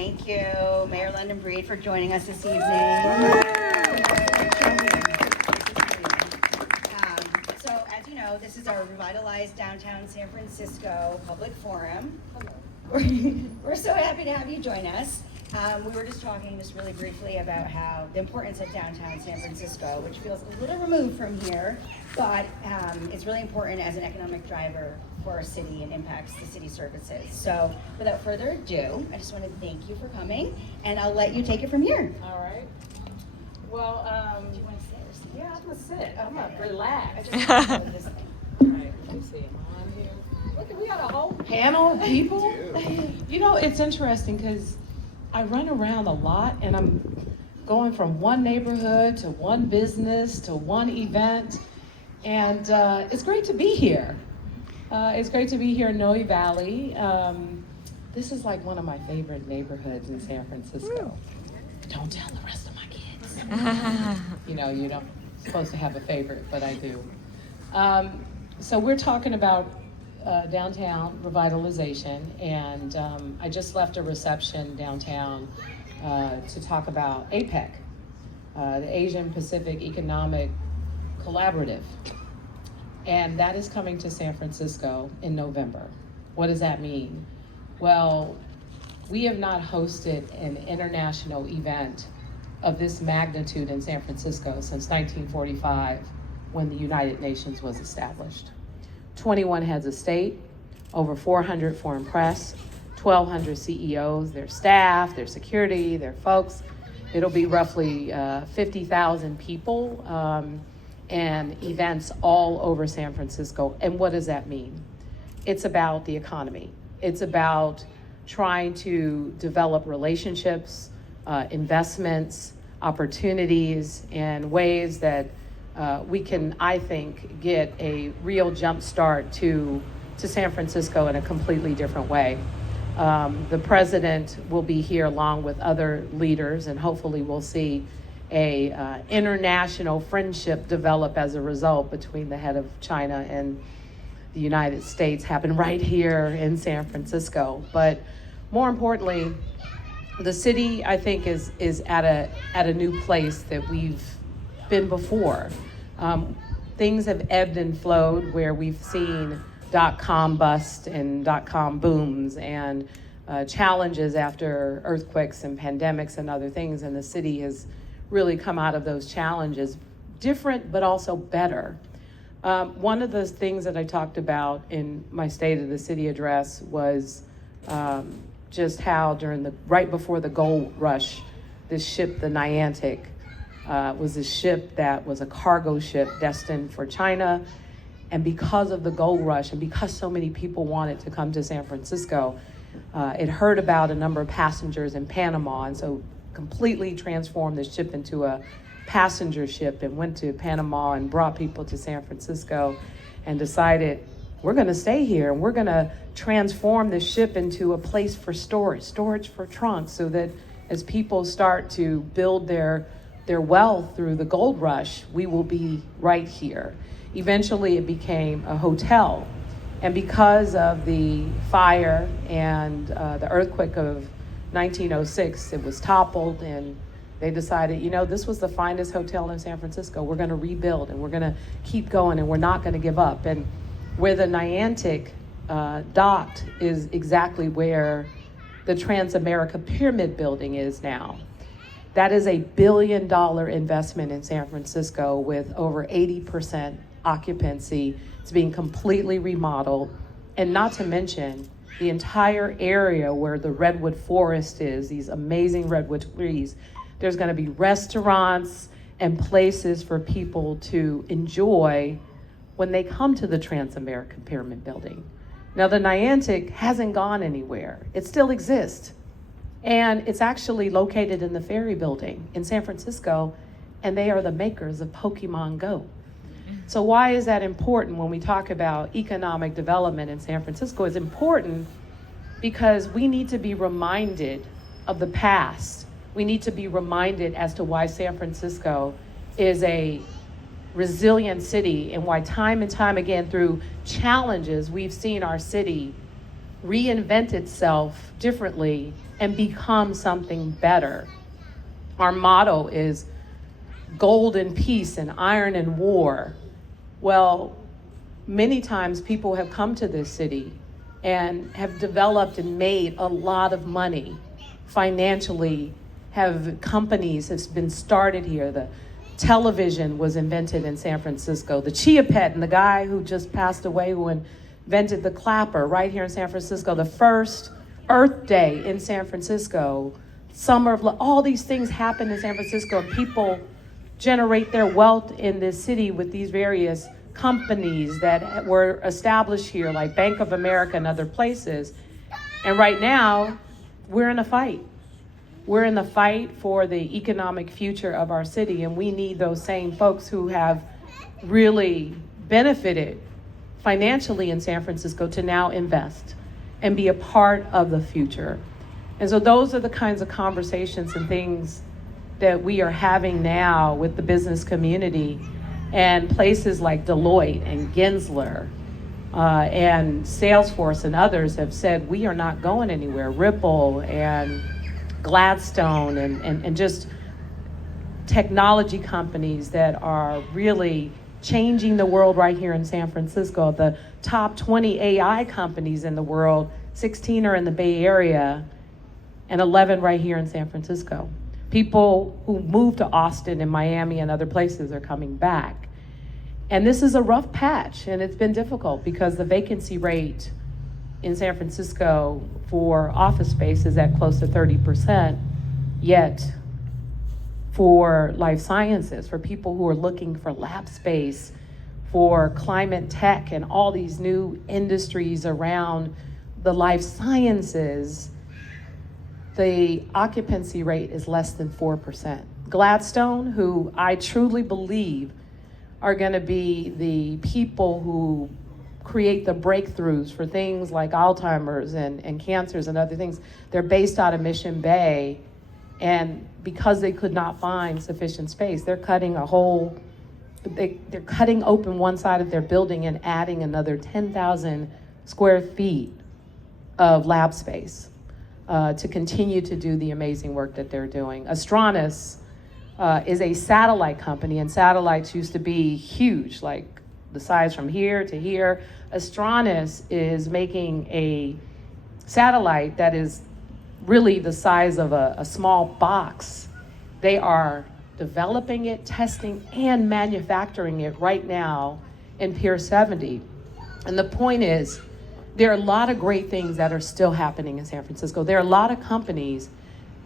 Thank you, Mayor London Breed, for joining us this evening. So, as you know, this is our Revitalize Downtown San Francisco Public Forum. We're so happy to have you join us. We were just talking just really briefly about how the importance of downtown San Francisco, which feels a little removed from here, but it's really important as an economic driver for our city and impacts the city services. So without further ado, I just want to thank you for coming, and I'll let you take it from here. All right. Well, Do you want to sit or sit? yeah, I'm gonna sit. I'm gonna relax. I just want to this thing. All right, let me see. Am I on here? Look, we got a whole panel of people. You know, it's interesting because I run around a lot and I'm going from one neighborhood to one business to one event, and it's great to be here. It's great to be here in Noe Valley. This is like one of my favorite neighborhoods in San Francisco. Don't tell the rest of my kids. You know, you don't supposed to have a favorite, but I do. So we're talking about downtown revitalization, and I just left a reception downtown to talk about APEC, the Asian Pacific Economic Collaborative. And that is coming to San Francisco in November. What does that mean? Well, we have not hosted an international event of this magnitude in San Francisco since 1945, when the United Nations was established. 21 heads of state, over 400 foreign press, 1,200 CEOs, their staff, their security, their folks. It'll be roughly 50,000 people, and events all over San Francisco. And what does that mean? It's about the economy. It's about trying to develop relationships, investments, opportunities, and ways that we can, I think, get a real jump start to San Francisco in a completely different way. The president will be here along with other leaders, and hopefully we'll see a international friendship develop as a result between the head of China and the United States happen right here in San Francisco. But more importantly, the city, I think, is at a new place that we've been before. Things have ebbed and flowed where we've seen .com bust and .com booms and challenges after earthquakes and pandemics and other things, and the city has really come out of those challenges different but also better. One of the things that I talked about in my State of the City address was just how right before the gold rush, this ship, the Niantic, was a ship that was a cargo ship destined for China. And because of the gold rush and because so many people wanted to come to San Francisco, it heard about a number of passengers in Panama, and so completely transformed the ship into a passenger ship and went to Panama and brought people to San Francisco and decided, we're gonna stay here and we're gonna transform the ship into a place for storage for trunks, so that as people start to build their wealth through the gold rush, we will be right here. Eventually it became a hotel. And because of the fire and the earthquake of 1906, it was toppled, and they decided, this was the finest hotel in San Francisco. We're gonna rebuild and we're gonna keep going and we're not gonna give up. And where the Niantic docked is exactly where the Transamerica Pyramid Building is now. That is $1 billion investment in San Francisco with over 80% occupancy. It's being completely remodeled, and not to mention the entire area where the redwood forest is, these amazing redwood trees. There's gonna be restaurants and places for people to enjoy when they come to the Transamerican Pyramid Building. Now, the Niantic hasn't gone anywhere. It still exists. And it's actually located in the Ferry Building in San Francisco, and they are the makers of Pokemon Go. So why is that important when we talk about economic development in San Francisco? It's important because we need to be reminded of the past. We need to be reminded as to why San Francisco is a resilient city and why time and time again through challenges we've seen our city reinvent itself differently and become something better. Our motto is gold and peace and iron and war. Well, many times people have come to this city and have developed and made a lot of money financially, companies have been started here. The television was invented in San Francisco. The Chia Pet and the guy who just passed away who invented the clapper right here in San Francisco. The first Earth Day in San Francisco. Summer of all these things happen in San Francisco. People generate their wealth in this city with these various companies that were established here, like Bank of America and other places. And right now, we're in a fight. We're in the fight for the economic future of our city, and we need those same folks who have really benefited financially in San Francisco to now invest and be a part of the future. And so those are the kinds of conversations and things that we are having now with the business community, and places like Deloitte and Gensler and Salesforce and others have said we are not going anywhere. Ripple and Gladstone and just technology companies that are really changing the world right here in San Francisco. The top 20 AI companies in the world, 16 are in the Bay Area and 11 right here in San Francisco. People who moved to Austin and Miami and other places are coming back. And this is a rough patch, and it's been difficult because the vacancy rate in San Francisco for office space is at close to 30%, yet for life sciences, for people who are looking for lab space, for climate tech and all these new industries around the life sciences, the occupancy rate is less than 4%. Gladstone, who I truly believe are gonna be the people who create the breakthroughs for things like Alzheimer's and cancers and other things. They're based out of Mission Bay, and because they could not find sufficient space, they're cutting they're cutting open one side of their building and adding another 10,000 square feet of lab space to continue to do the amazing work that they're doing. Astronis is a satellite company, and satellites used to be huge, like the size from here to here. Astronis is making a satellite that is really the size of a small box. They are developing it, testing, and manufacturing it right now in Pier 70. And the point is, there are a lot of great things that are still happening in San Francisco. There are a lot of companies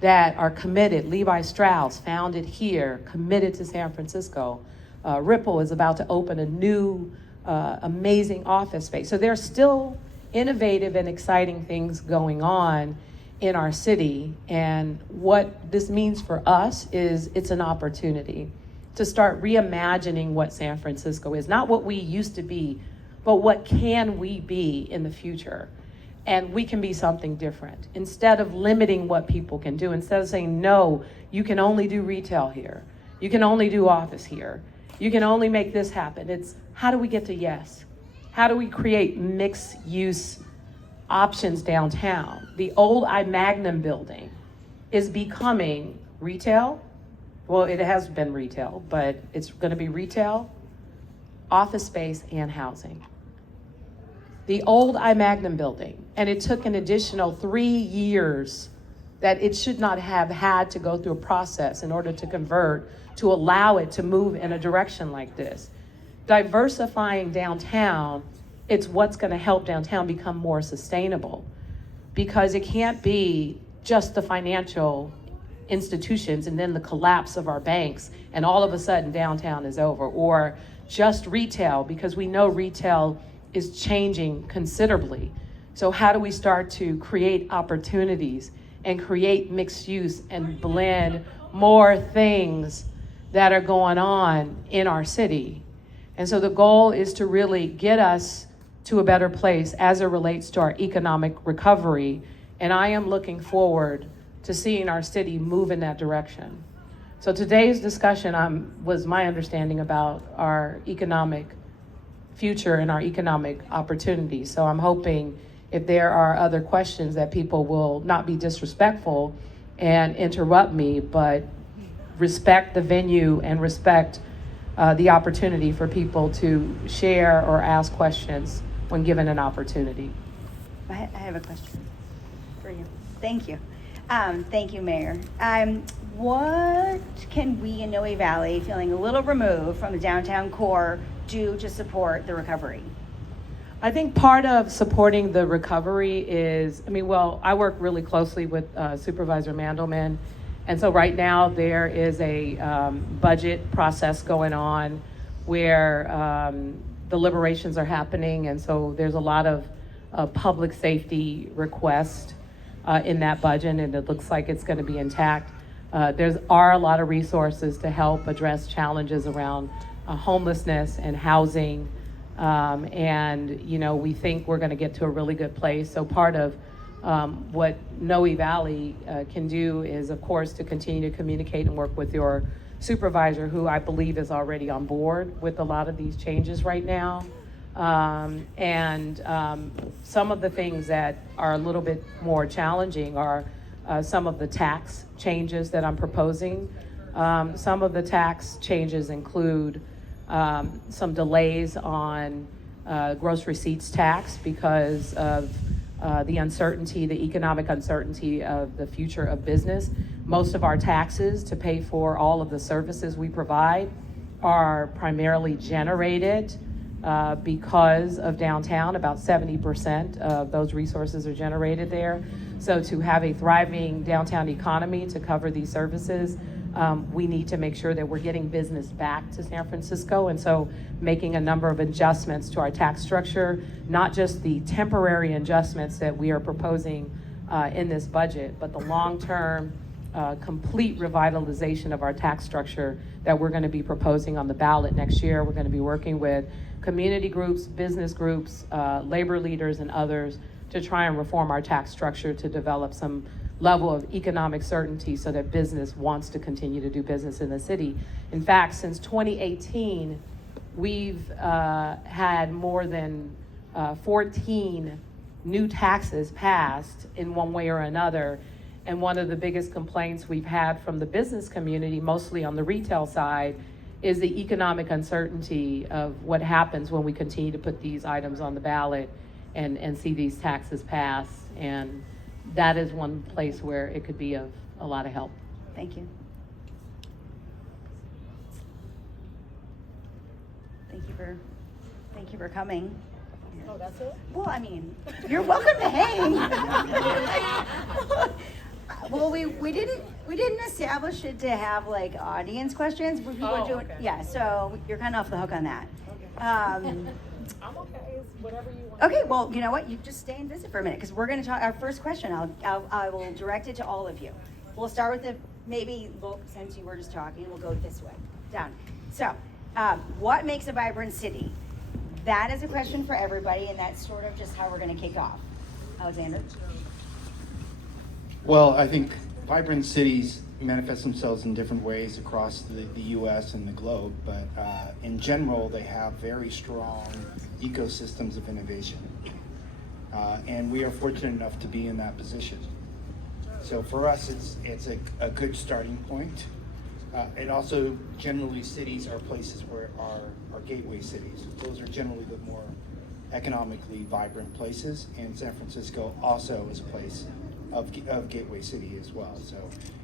that are committed. Levi Strauss, founded here, committed to San Francisco. Ripple is about to open a new amazing office space. So there's still innovative and exciting things going on in our city. And what this means for us is it's an opportunity to start reimagining what San Francisco is. Not what we used to be, but what can we be in the future? And we can be something different. Instead of limiting what people can do, instead of saying, no, you can only do retail here. You can only do office here. You can only make this happen. It's how do we get to yes? How do we create mixed use options downtown? The old iMagnum building is becoming retail. Well, it has been retail, but it's gonna be retail, office space, and housing. The old iMagnum building, and it took an additional 3 years that it should not have had to go through a process in order to convert, to allow it to move in a direction like this. Diversifying downtown, it's what's gonna help downtown become more sustainable, because it can't be just the financial institutions and then the collapse of our banks and all of a sudden downtown is over, or just retail, because we know retail is changing considerably. So how do we start to create opportunities and create mixed use and blend more things that are going on in our city? And so the goal is to really get us to a better place as it relates to our economic recovery. And I am looking forward to seeing our city move in that direction. So today's discussion was my understanding about our economic future and our economic opportunities. So I'm hoping if there are other questions, that people will not be disrespectful and interrupt me, but respect the venue and respect the opportunity for people to share or ask questions when given an opportunity. I have a question for you. Thank you. Thank you, Mayor. What can we in Noe Valley, feeling a little removed from the downtown core, do to support the recovery? I think part of supporting the recovery is, I work really closely with Supervisor Mandelman. And so right now there is a budget process going on where deliberations are happening. And so there's a lot of public safety requests in that budget, and it looks like it's going to be intact. There are a lot of resources to help address challenges around homelessness and housing. And, we think we're going to get to a really good place. So part of what Noe Valley can do is, of course, to continue to communicate and work with your supervisor, who I believe is already on board with a lot of these changes right now. And some of the things that are a little bit more challenging are some of the tax changes that I'm proposing. Some of the tax changes include some delays on gross receipts tax because of the uncertainty, the economic uncertainty of the future of business. Most of our taxes to pay for all of the services we provide are primarily generated because of downtown. About 70% of those resources are generated there. So to have a thriving downtown economy to cover these services, we need to make sure that we're getting business back to San Francisco. And so making a number of adjustments to our tax structure, not just the temporary adjustments that we are proposing in this budget, but the long-term complete revitalization of our tax structure that we're going to be proposing on the ballot next year. We're going to be working with community groups, business groups, labor leaders, and others to try and reform our tax structure to develop some level of economic certainty so that business wants to continue to do business in the city. In fact, since 2018, we've had more than 14 new taxes passed in one way or another. And one of the biggest complaints we've had from the business community, mostly on the retail side, is the economic uncertainty of what happens when we continue to put these items on the ballot and see these taxes pass. And that is one place where it could be of a lot of help. Thank you. Thank you for coming. Oh, that's it? Well, you're welcome to hang. Well, we didn't establish it to have like audience questions. But people are doing, okay. Yeah. So you're kind of off the hook on that. Okay. I'm okay. It's whatever you want. Okay. Well, you know what? You just stay and visit for a minute because we're going to talk. Our first question, I will direct it to all of you. We'll start with since you were just talking, we'll go this way down. So, what makes a vibrant city? That is a question for everybody, and that's sort of just how we're going to kick off. Alexander? Well, I think vibrant cities manifest themselves in different ways across the U.S. and the globe, but in general, they have very strong ecosystems of innovation. And we are fortunate enough to be in that position. So for us, it's a good starting point. And also, generally, cities are places where are gateway cities. Those are generally the more economically vibrant places, and San Francisco also is a place of gateway city as well. So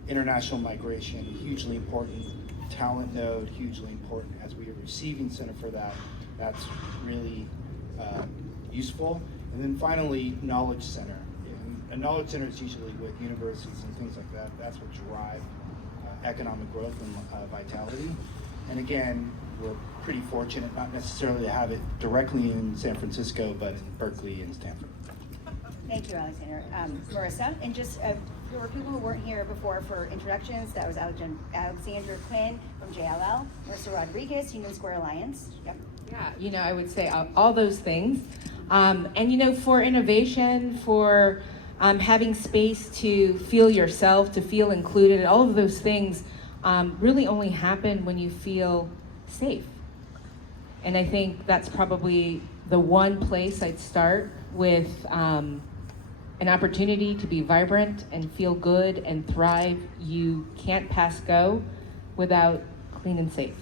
international migration, hugely important. Talent node, hugely important. As we are receiving center for that, that's really useful. And then finally, knowledge center. And a knowledge center is usually with universities and things like that. That's what drive economic growth and vitality. And again, we're pretty fortunate not necessarily to have it directly in San Francisco, but in Berkeley and Stanford. Thank you, Alexander. Marisa, and just there were people who weren't here before for introductions. That was Alexander Quinn from JLL, Marisa Rodriguez, Union Square Alliance. Yep. Yeah, I would say all those things. And for innovation, for having space to feel yourself, to feel included, all of those things really only happen when you feel safe. And I think that's probably the one place I'd start with an opportunity to be vibrant and feel good and thrive. You can't pass go without clean and safe.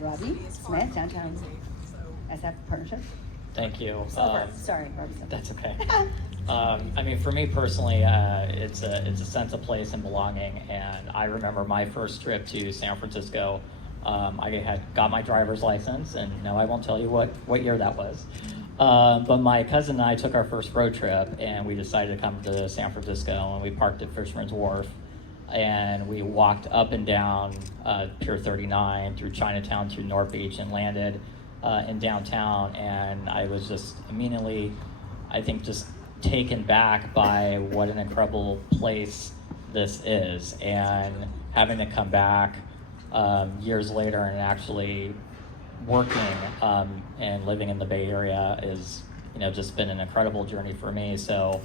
Robbie Smith, Downtown SF Partnership. Thank you. Sorry, Robbie Smith. That's okay. I mean, for me personally, it's a sense of place and belonging. And I remember my first trip to San Francisco. I had got my driver's license, and no, I won't tell you what year that was. But my cousin and I took our first road trip, and we decided to come to San Francisco, and we parked at Fisherman's Wharf, and we walked up and down Pier 39 through Chinatown to North Beach and landed in downtown. And I was just immediately, I think, just taken back by what an incredible place this is, and having to come back years later and actually working and living in the Bay Area is, just been an incredible journey for me. So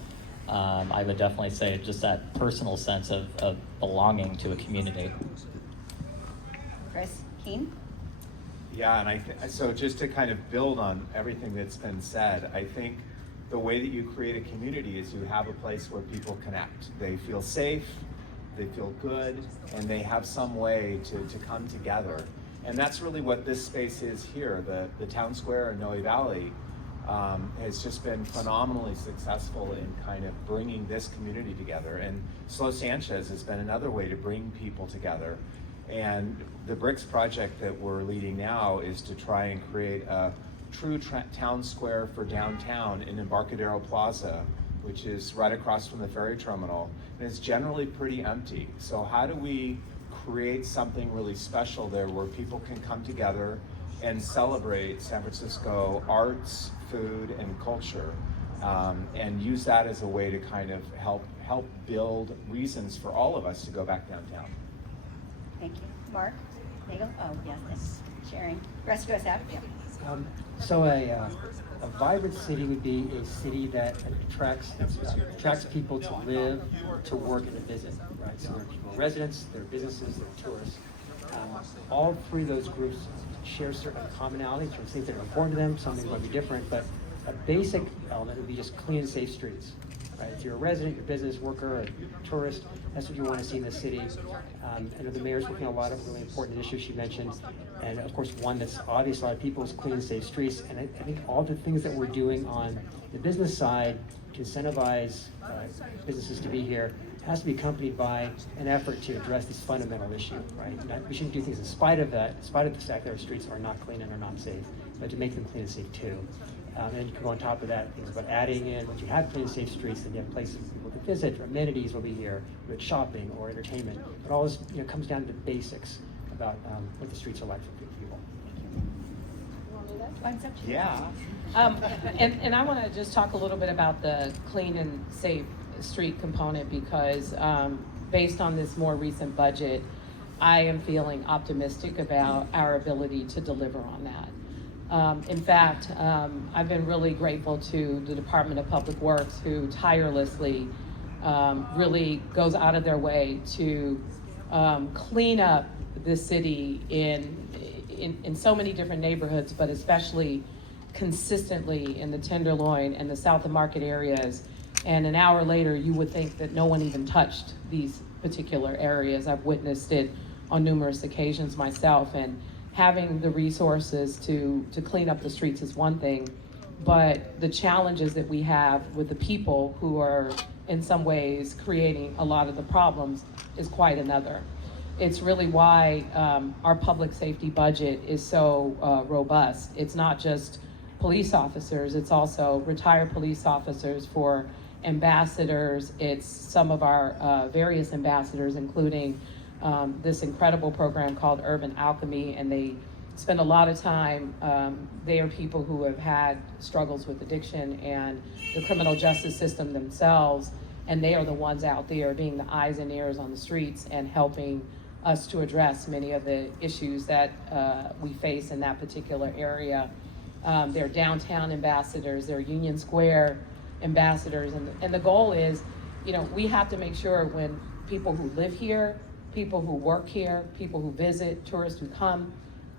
I would definitely say just that personal sense of belonging to a community. Chris, Keene? Yeah, and so just to kind of build on everything that's been said, I think the way that you create a community is you have a place where people connect. They feel safe, they feel good, and they have some way to come together. And that's really what this space is here. The town square in Noe Valley has just been phenomenally successful in kind of bringing this community together. And Slow Sanchez has been another way to bring people together. And the Bricks project that we're leading now is to try and create a true town square for downtown in Embarcadero Plaza, which is right across from the ferry terminal. And it's generally pretty empty. So how do we create something really special there where people can come together and celebrate San Francisco arts, food, and culture, and use that as a way to kind of help build reasons for all of us to go back downtown. Thank you. Mark? Nagel? Oh, yes, thanks. Sharing. RescueSF? Yeah. So a vibrant city would be a city that attracts people to live, to work, and to visit, right? So there are people residents, there are businesses, there are tourists. All three of those groups share certain commonalities, certain things that are important to them. Some things might be different, but a basic element would be just clean and safe streets. Right? If you're a resident, you're a business worker, a tourist, that's what you want to see in the city. I know the mayor's working on a lot of really important issues she mentioned, and of course one that's obvious to a lot of people is clean and safe streets. And I think all the things that we're doing on the business side to incentivize businesses to be here has to be accompanied by an effort to address this fundamental issue, right? We shouldn't do things in spite of that, in spite of the fact that our streets are not clean and are not safe, but to make them clean and safe too. And you can go on top of that, things about adding in, once you have clean and safe streets, then you have places for people to visit, or amenities will be here, whether it's shopping or entertainment. It all comes down to the basics about what the streets are like for people. Yeah. And I want to just talk a little bit about the clean and safe street component, because based on this more recent budget, I am feeling optimistic about our ability to deliver on that. In fact, I've been really grateful to the Department of Public Works, who tirelessly really goes out of their way to clean up the city in so many different neighborhoods, but especially consistently in the Tenderloin and the South of Market areas. And an hour later, you would think that no one even touched these particular areas. I've witnessed it on numerous occasions myself, and having the resources to clean up the streets is one thing, but the challenges that we have with the people who are in some ways creating a lot of the problems is quite another. It's really why our public safety budget is so robust. It's not just police officers, it's also retired police officers for ambassadors. It's some of our various ambassadors, including this incredible program called Urban Alchemy, and they spend a lot of time, they are people who have had struggles with addiction and the criminal justice system themselves, and they are the ones out there being the eyes and ears on the streets and helping us to address many of the issues that we face in that particular area. They're downtown ambassadors, they're Union Square ambassadors, and the goal is, we have to make sure when people who live here, people who work here, people who visit, tourists who come,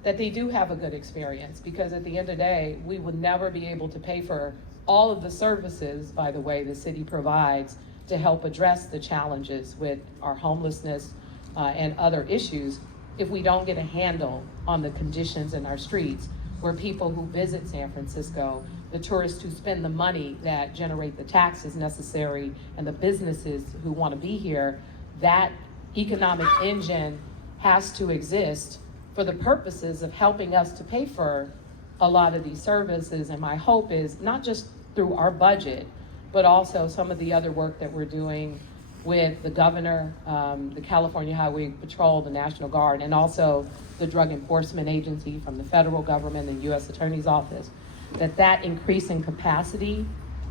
that they do have a good experience, because at the end of the day, we would never be able to pay for all of the services, by the way, the city provides to help address the challenges with our homelessness and other issues if we don't get a handle on the conditions in our streets, where people who visit San Francisco, the tourists who spend the money that generate the taxes necessary, and the businesses who want to be here, that economic engine has to exist for the purposes of helping us to pay for a lot of these services. And my hope is not just through our budget, but also some of the other work that we're doing with the governor, the California Highway Patrol, the National Guard, and also the Drug Enforcement Agency from the federal government and U.S. Attorney's Office, that increase in capacity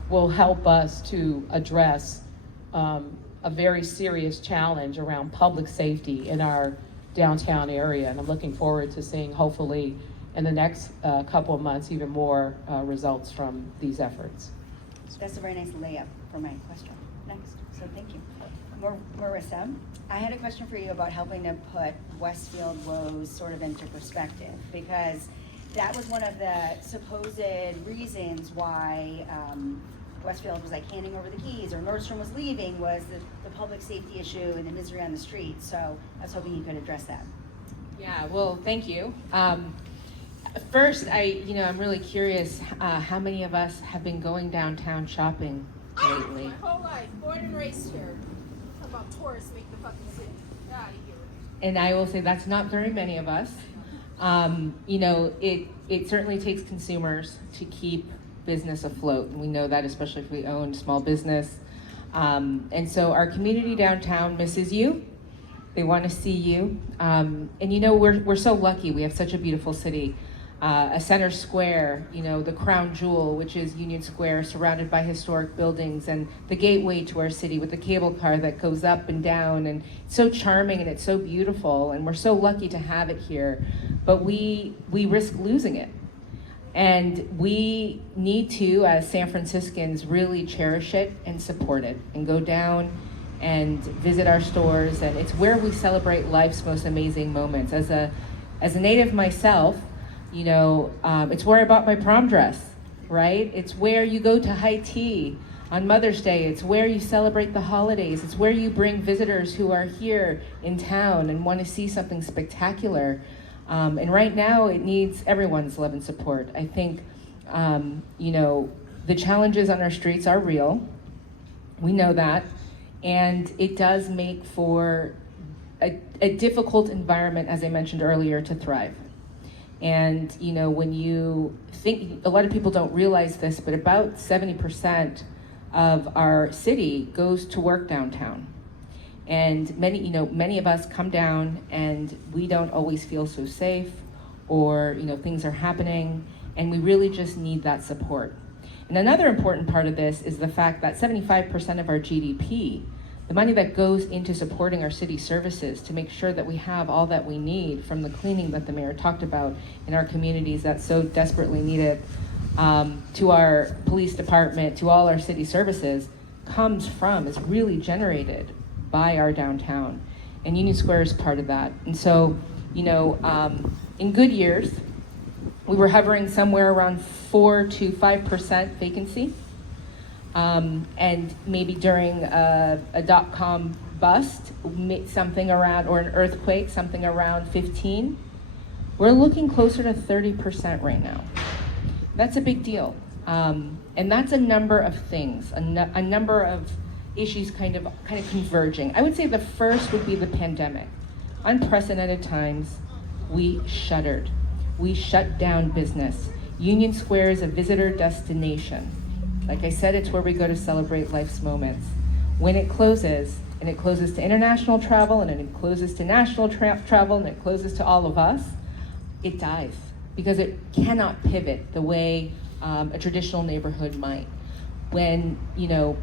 will help us to address a very serious challenge around public safety in our downtown area. And I'm looking forward to seeing, hopefully, in the next couple of months, even more results from these efforts. That's a very nice layup for my question. Next, so thank you. Marisa, I had a question for you about helping to put Westfield woes sort of into perspective, because that was one of the supposed reasons why Westfield was like handing over the keys, or Nordstrom was leaving, was the public safety issue and the misery on the street. So I was hoping you could address that. Yeah, well, thank you. First, I'm really curious how many of us have been going downtown shopping lately. My whole life, born and raised here. How about tourists make the fucking city? Get out of here. And I will say that's not very many of us. It certainly takes consumers to keep business afloat, and we know that, especially if we own small business. And so our community downtown misses you. They want to see you. And we're so lucky. We have such a beautiful city. A center square, the crown jewel, which is Union Square, surrounded by historic buildings, and the gateway to our city with the cable car that goes up and down, and it's so charming and it's so beautiful, and we're so lucky to have it here. But we risk losing it. And we need to, as San Franciscans, really cherish it and support it, and go down and visit our stores. And it's where we celebrate life's most amazing moments. As a native myself, it's where I bought my prom dress, right? It's where you go to high tea on Mother's Day. It's where you celebrate the holidays. It's where you bring visitors who are here in town and want to see something spectacular. And right now it needs everyone's love and support. I think, the challenges on our streets are real. We know that. And it does make for a difficult environment, as I mentioned earlier, to thrive. And, when you think, a lot of people don't realize this, but about 70% of our city goes to work downtown. And many of us come down and we don't always feel so safe, or, things are happening, and we really just need that support. And another important part of this is the fact that 75% of our GDP, the money that goes into supporting our city services to make sure that we have all that we need, from the cleaning that the mayor talked about in our communities that's so desperately needed, to our police department, to all our city services, is really generated by our downtown. And Union Square is part of that. And so, in good years, we were hovering somewhere around 4 to 5% vacancy. And maybe during a dot-com bust, something around, or an earthquake, something around 15. We're looking closer to 30% right now. That's a big deal. And that's a number of things, a number of issues kind of converging. I would say the first would be the pandemic. Unprecedented times, we shuttered. We shut down business. Union Square is a visitor destination. Like I said, it's where we go to celebrate life's moments. When it closes, and it closes to international travel, and it closes to national travel, and it closes to all of us, it dies, because it cannot pivot the way a traditional neighborhood might. When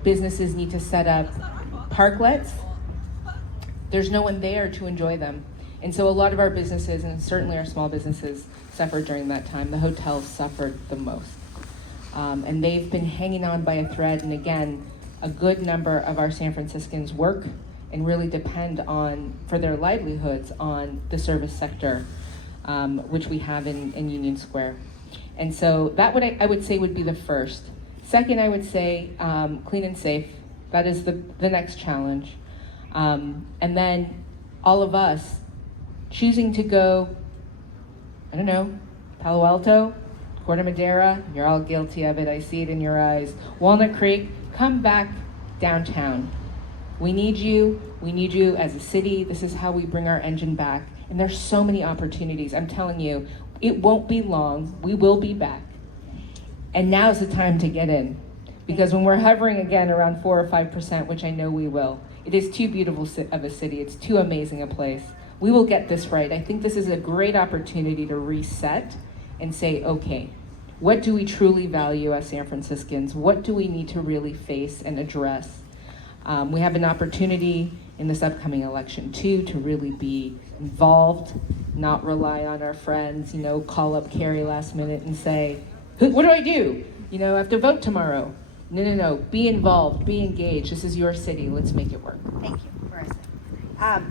businesses need to set up parklets, there's no one there to enjoy them. And so a lot of our businesses, and certainly our small businesses, suffered during that time. The hotels suffered the most. And they've been hanging on by a thread. And again, a good number of our San Franciscans work and really depend on, for their livelihoods, on the service sector. which we have in Union Square. And so that I would say would be the first. Second, I would say clean and safe. That is the next challenge. And then all of us choosing to go, I don't know, Palo Alto, Corte Madera, you're all guilty of it, I see it in your eyes. Walnut Creek, come back downtown. We need you as a city. This is how we bring our engine back. And there's so many opportunities. I'm telling you, it won't be long. We will be back. And now's the time to get in. Because when we're hovering again around 4 or 5%, which I know we will, it is too beautiful of a city. It's too amazing a place. We will get this right. I think this is a great opportunity to reset and say, okay, what do we truly value as San Franciscans? What do we need to really face and address? We have an opportunity in this upcoming election too to really be involved, not rely on our friends, call up Carrie last minute and say, what do I do? I have to vote tomorrow. No. Be involved, be engaged. This is your city. Let's make it work. Thank you, Marisa.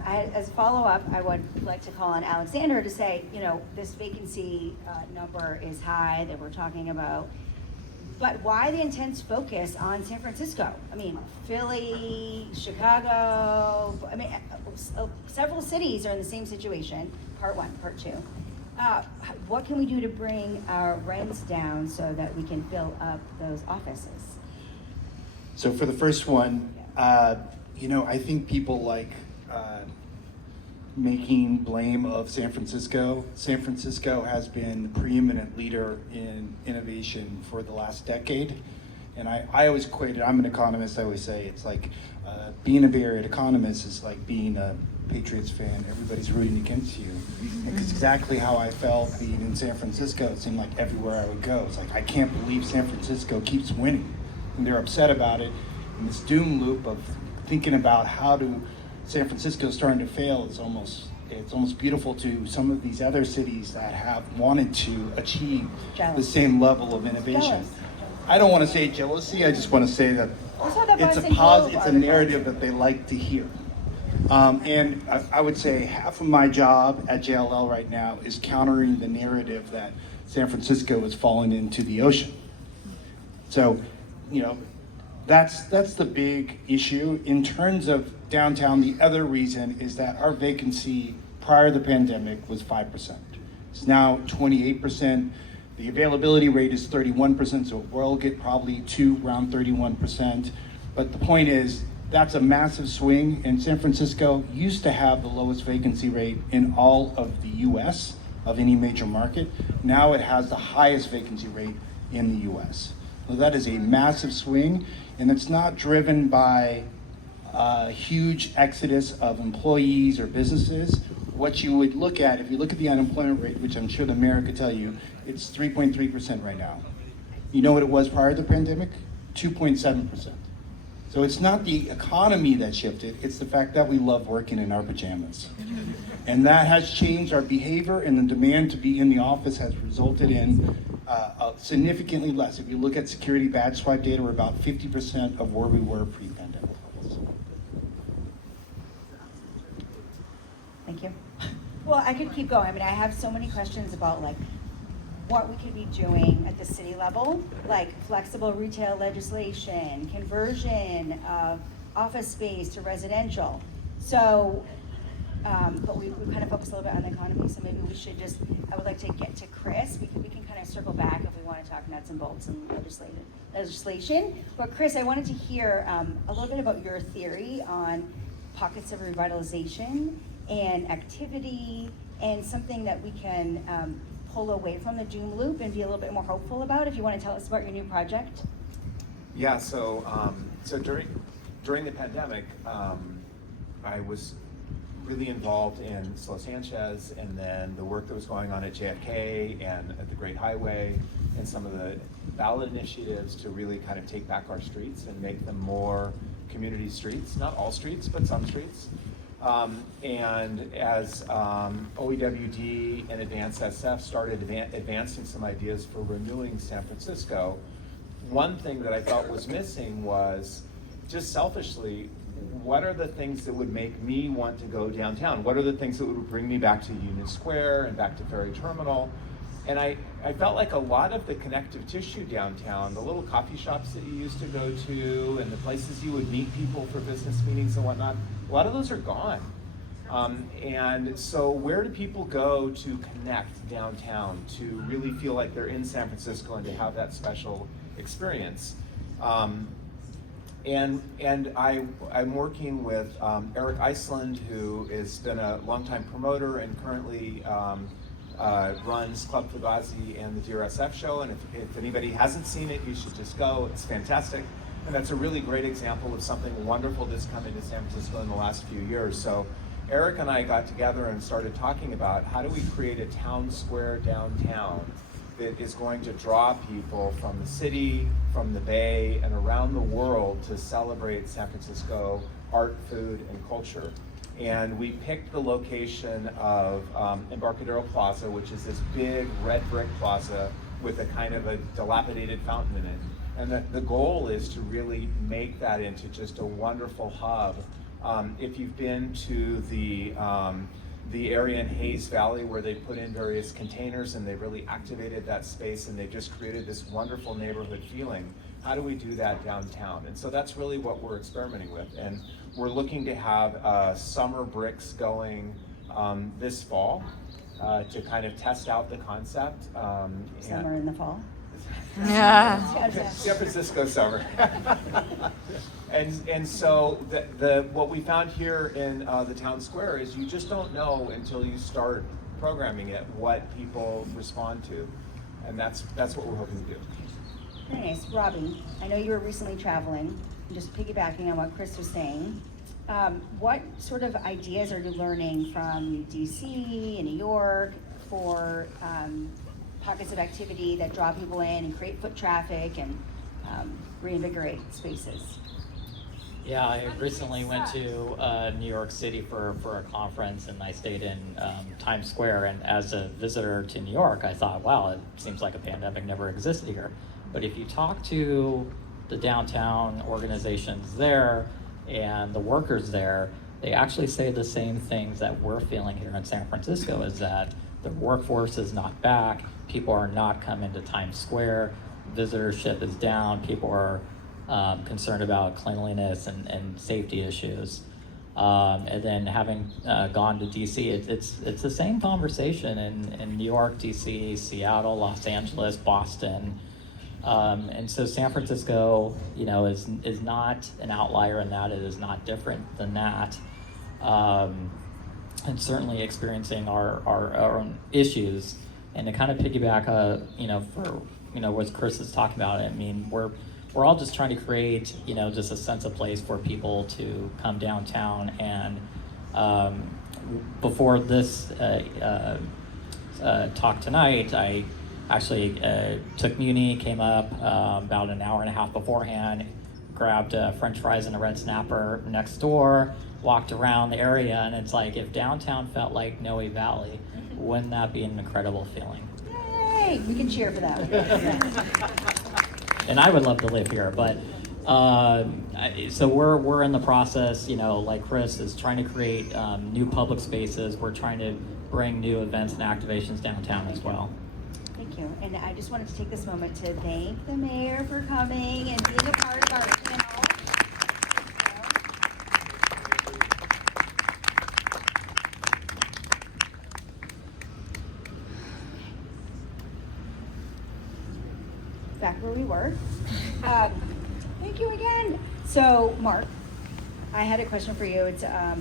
As a follow-up, I would like to call on Alexander to say, this vacancy number is high that we're talking about, but why the intense focus on San Francisco? I mean, Philly, Chicago, several cities are in the same situation, part one, part two. What can we do to bring our rents down so that we can fill up those offices? So for the first one, I think people like making blame of San Francisco. San Francisco has been the preeminent leader in innovation for the last decade. And I always equate it, I'm an economist, I always say it's like being a Bay Area economist is like being a Patriots fan. Everybody's rooting against you. It's exactly how I felt being in San Francisco. It seemed like everywhere I would go, it's like, I can't believe San Francisco keeps winning. And they're upset about it. And this doom loop of thinking about how do San Francisco is starting to fail is almost beautiful to some of these other cities that have wanted to achieve the same level of innovation. I don't want to say jealousy, I just want to say that it's a narrative that they like to hear. And I would say half of my job at JLL right now is countering the narrative that San Francisco is falling into the ocean. So, that's the big issue. In terms of downtown, the other reason is that our vacancy prior to the pandemic was 5%. It's now 28%. The availability rate is 31%, so we'll get probably to around 31%. But the point is, that's a massive swing, and San Francisco used to have the lowest vacancy rate in all of the US of any major market. Now it has the highest vacancy rate in the US. So that is a massive swing, and it's not driven by a huge exodus of employees or businesses. What you would look at, if you look at the unemployment rate, which I'm sure the mayor could tell you, it's 3.3% right now. You know what it was prior to the pandemic? 2.7%. So it's not the economy that shifted, it's the fact that we love working in our pajamas. And that has changed our behavior, and the demand to be in the office has resulted in significantly less. If you look at security badge swipe data, we're about 50% of where we were pre-pandemic levels. Thank you. Well, I could keep going. I have so many questions about what we could be doing at the city level, like flexible retail legislation, conversion of office space to residential. So, but we kind of focus a little bit on the economy, so maybe we should I would like to get to Chris. We can kind of circle back if we want to talk nuts and bolts and legislation. But Chris, I wanted to hear a little bit about your theory on pockets of revitalization and activity, and something that we can pull away from the doom loop and be a little bit more hopeful about. If you want to tell us about your new project. Yeah, so during the pandemic, I was really involved in Sanchez, and then the work that was going on at JFK and at the Great Highway, and some of the ballot initiatives to really kind of take back our streets and make them more community streets, not all streets, but some streets. And as OEWD and RescueSF started advancing some ideas for renewing San Francisco, one thing that I felt was missing was, just selfishly, what are the things that would make me want to go downtown? What are the things that would bring me back to Union Square and back to Ferry Terminal? And I felt like a lot of the connective tissue downtown, the little coffee shops that you used to go to and the places you would meet people for business meetings and whatnot, a lot of those are gone. And so where do people go to connect downtown, to really feel like they're in San Francisco and to have that special experience? And I'm working with Eric Iceland, who has been a longtime promoter and currently runs Club Fugazi and the RescueSF show. And if anybody hasn't seen it, you should just go. It's fantastic. And that's a really great example of something wonderful that's come into San Francisco in the last few years. So Eric and I got together and started talking about how do we create a town square downtown that is going to draw people from the city, from the Bay, and around the world to celebrate San Francisco art, food, and culture. And we picked the location of Embarcadero Plaza, which is this big red brick plaza with a kind of a dilapidated fountain in it. And the goal is to really make that into just a wonderful hub. If you've been to the area in Hayes Valley where they put in various containers and they really activated that space and they just created this wonderful neighborhood feeling, how do we do that downtown? And so that's really what we're experimenting with. And we're looking to have summer bricks going this fall to kind of test out the concept. Summer in the fall. Yeah. San Francisco summer. And so what we found here in the town square is you just don't know until you start programming it what people respond to, and that's what we're hoping to do. Very nice. Robbie, I know you were recently traveling, just piggybacking on what Chris was saying. What sort of ideas are you learning from DC and New York for pockets of activity that draw people in and create foot traffic and reinvigorate spaces? Yeah, I recently went to New York City for a conference, and I stayed in Times Square. And as a visitor to New York, I thought, wow, it seems like a pandemic never existed here. But if you talk to the downtown organizations there and the workers there, they actually say the same things that we're feeling here in San Francisco, is that the workforce is not back, people are not coming to Times Square, visitorship is down, people are concerned about cleanliness and safety issues. And then having gone to DC, it's the same conversation in New York, DC, Seattle, Los Angeles, Boston. And so San Francisco, is not an outlier in that. It is not different than that. And certainly experiencing our own issues. And to kind of piggyback, what Chris is talking about, I mean, we're all just trying to create, just a sense of place for people to come downtown. And before this talk tonight, I actually took Muni, came up about an hour and a half beforehand, grabbed French fries and a red snapper next door, walked around the area, and it's like, if downtown felt like Noe Valley, wouldn't that be an incredible feeling? Yay! We can cheer for that. And I would love to live here, but so we're in the process, like Chris is trying to create new public spaces. We're trying to bring new events and activations downtown as well. Thank you. And I just wanted to take this moment to thank the mayor for coming and being a part of our panel. Back where we were. Thank you again. So, Mark, I had a question for you. It's, I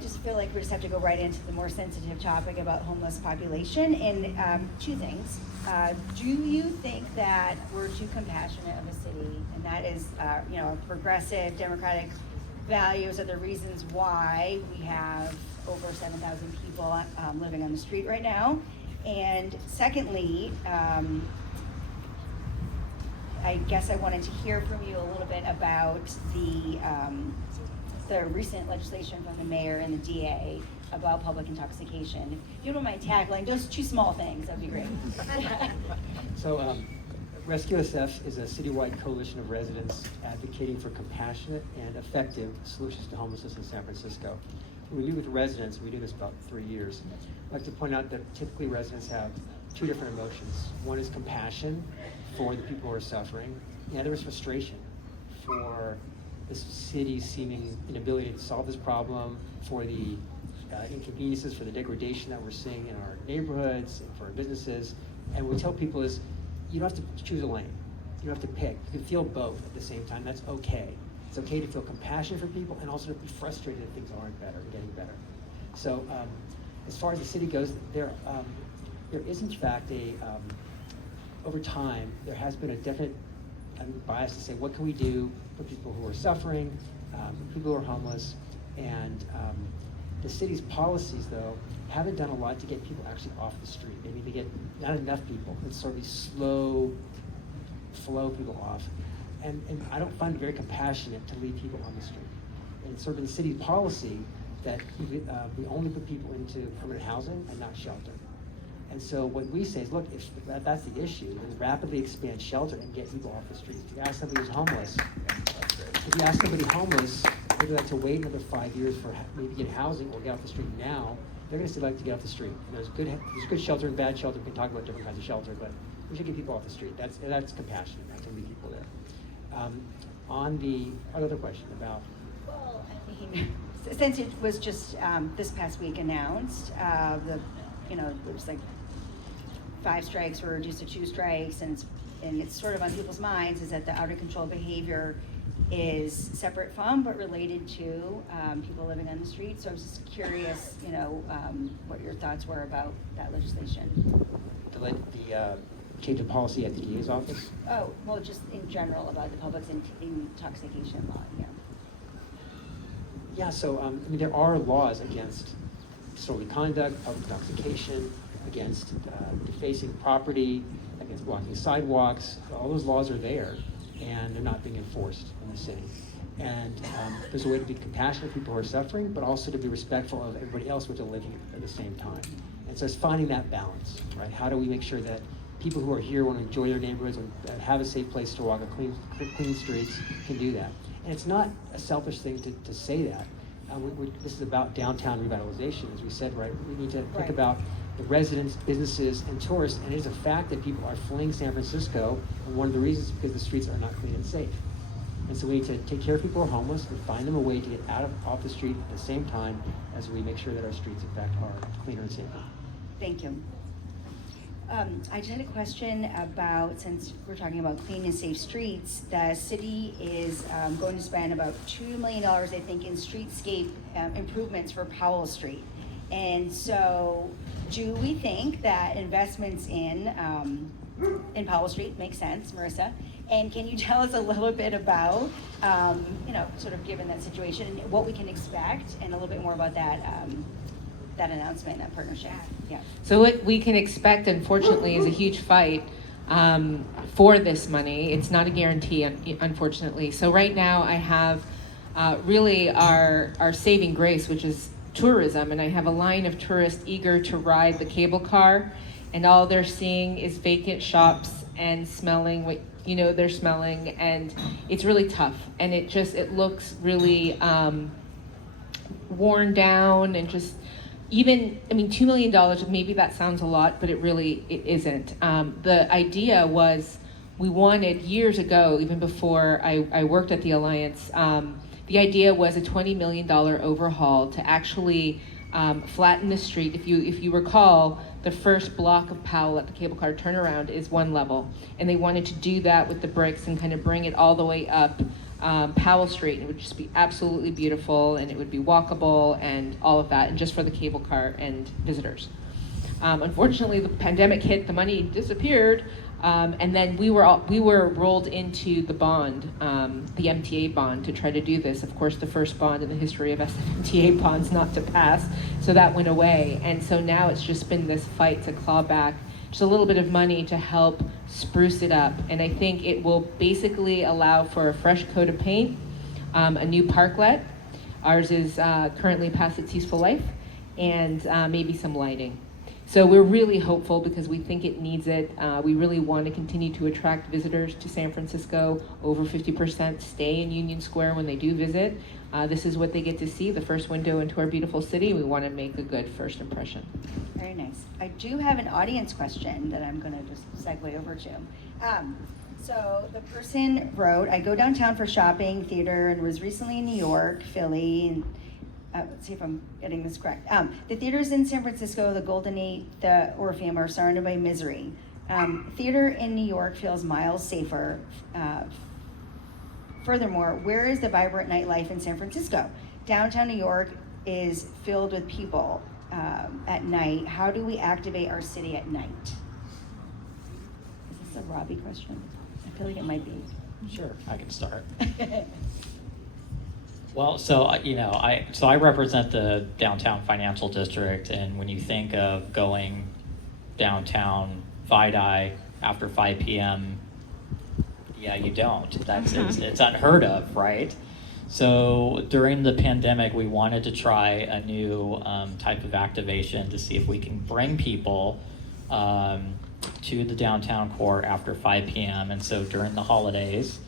just feel like we just have to go right into the more sensitive topic about homeless population. And two things. Do you think that we're too compassionate of a city? And that is, progressive, democratic values are the reasons why we have over 7,000 people living on the street right now. And secondly, I guess I wanted to hear from you a little bit about the recent legislation from the mayor and the DA about public intoxication. If you don't mind tackling those two small things, that'd be great. So RescueSF is a citywide coalition of residents advocating for compassionate and effective solutions to homelessness in San Francisco. We meet with residents, we do this about 3 years. I'd like to point out that typically residents have two different emotions. One is compassion for the people who are suffering, and the other is frustration for the city's seeming inability to solve this problem, for the inconveniences, for the degradation that we're seeing in our neighborhoods and for our businesses. And what we tell people is, you don't have to choose a lane. You don't have to pick. You can feel both at the same time. That's okay. It's okay to feel compassion for people and also to be frustrated that things aren't better and getting better. So as far as the city goes, there is in fact over time, there has been a definite bias to say, what can we do for people who are suffering, people who are homeless, and the city's policies, though, haven't done a lot to get people actually off the street. Maybe they get not enough people. It's sort of these slow flow people off. And I don't find it very compassionate to leave people on the street. And it's sort of the city policy that we only put people into permanent housing and not shelter. And so what we say is, look, if that's the issue, then rapidly expand shelter and get people off the street. If you ask somebody who's homeless, maybe they like to wait another 5 years for maybe get housing or get off the street now, they're going to still like to get off the street. And there's good shelter and bad shelter. We can talk about different kinds of shelter, but we should get people off the street. That's compassionate. That's going to be people there. On the other question about... Well, I mean, since it was just this past week announced, it was like 5 strikes were reduced to 2 strikes, and it's sort of on people's minds is that the out of control behavior is separate from but related to people living on the street. So I was just curious, what your thoughts were about that legislation. The change of policy at the DA's office? Oh, well, just in general about the public's intoxication law, yeah. Yeah, so there are laws against disorderly conduct, public intoxication, against defacing property, against blocking sidewalks. All those laws are there, and they're not being enforced in the city. And there's a way to be compassionate to people who are suffering, but also to be respectful of everybody else which are living at the same time. And so it's finding that balance, right? How do we make sure that people who are here want to enjoy their neighborhoods and have a safe place to walk, clean streets, can do that. And it's not a selfish thing to say that. This is about downtown revitalization, as we said, right? We need to think about the residents, businesses, and tourists, and it is a fact that people are fleeing San Francisco, and one of the reasons is because the streets are not clean and safe. And so we need to take care of people who are homeless and find them a way to get off the street at the same time as we make sure that our streets, in fact, are cleaner and safer. Thank you. I just had a question about, since we're talking about clean and safe streets, the city is going to spend about $2 million, I think, in streetscape improvements for Powell Street. And so do we think that investments in Powell Street make sense, Marisa? And can you tell us a little bit about, sort of given that situation, and what we can expect, and a little bit more about that that announcement, that partnership? Yeah. So what we can expect, unfortunately, is a huge fight for this money. It's not a guarantee, unfortunately. So right now I have really our saving grace, which is tourism, and I have a line of tourists eager to ride the cable car, and all they're seeing is vacant shops and smelling what they're smelling, and it's really tough, and it looks really worn down, and just $2 million, maybe that sounds a lot, but it isn't. The idea was, we wanted years ago, even before I worked at the Alliance, the idea was a $20 million overhaul to actually flatten the street. If you recall, the first block of Powell at the cable car turnaround is 1 level, and they wanted to do that with the bricks and kind of bring it all the way up Powell Street, and it would just be absolutely beautiful, and it would be walkable and all of that, and just for the cable car and visitors. Unfortunately, the pandemic hit, the money disappeared, and then we were rolled into the bond, the MTA bond, to try to do this. Of course, the first bond in the history of MTA bonds not to pass, so that went away. And so now it's just been this fight to claw back just a little bit of money to help spruce it up. And I think it will basically allow for a fresh coat of paint, a new parklet. Ours is currently past its useful life, and maybe some lighting. So we're really hopeful because we think it needs it. We really want to continue to attract visitors to San Francisco. Over 50% stay in Union Square when they do visit. This is what they get to see, the first window into our beautiful city. We want to make a good first impression. Very nice. I do have an audience question that I'm going to just segue over to. So the person wrote, I go downtown for shopping, theater, and was recently in New York, Philly, and let's see if I'm getting this correct. The theaters in San Francisco, the Golden 8, the Orpheum are surrounded by misery. Theater in New York feels miles safer. Furthermore, where is the vibrant nightlife in San Francisco? Downtown New York is filled with people at night. How do we activate our city at night? Is this a Robbie question? I feel like it might be. Sure, I can start. Well, so I represent the downtown financial district, and when you think of going downtown Vidi after 5 p.m., yeah, you don't. It's unheard of, right? So during the pandemic, we wanted to try a new type of activation to see if we can bring people to the downtown core after 5 p.m. And so during the holidays,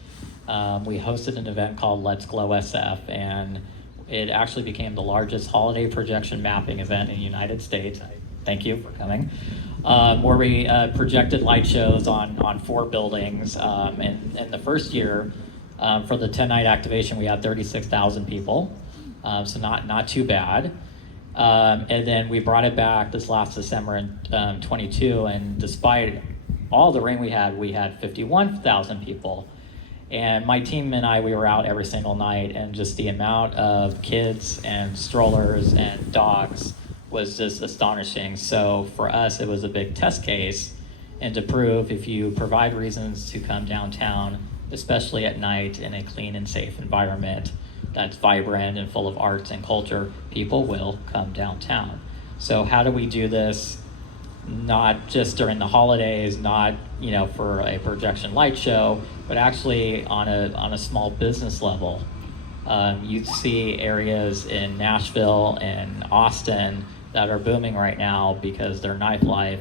we hosted an event called RescueSF, and it actually became the largest holiday projection mapping event in the United States. Thank you for coming. Where we projected light shows on 4 buildings. And in the first year, for the 10-night activation, we had 36,000 people, so not too bad. And then we brought it back this last December in 22, and despite all the rain we had 51,000 people. And my team and I, we were out every single night, and just the amount of kids and strollers and dogs was just astonishing. So for us, it was a big test case, and to prove if you provide reasons to come downtown, especially at night in a clean and safe environment that's vibrant and full of arts and culture, people will come downtown. So how do we do this? Not just during the holidays, not for a projection light show, but actually on a small business level. You see areas in Nashville and Austin that are booming right now because their nightlife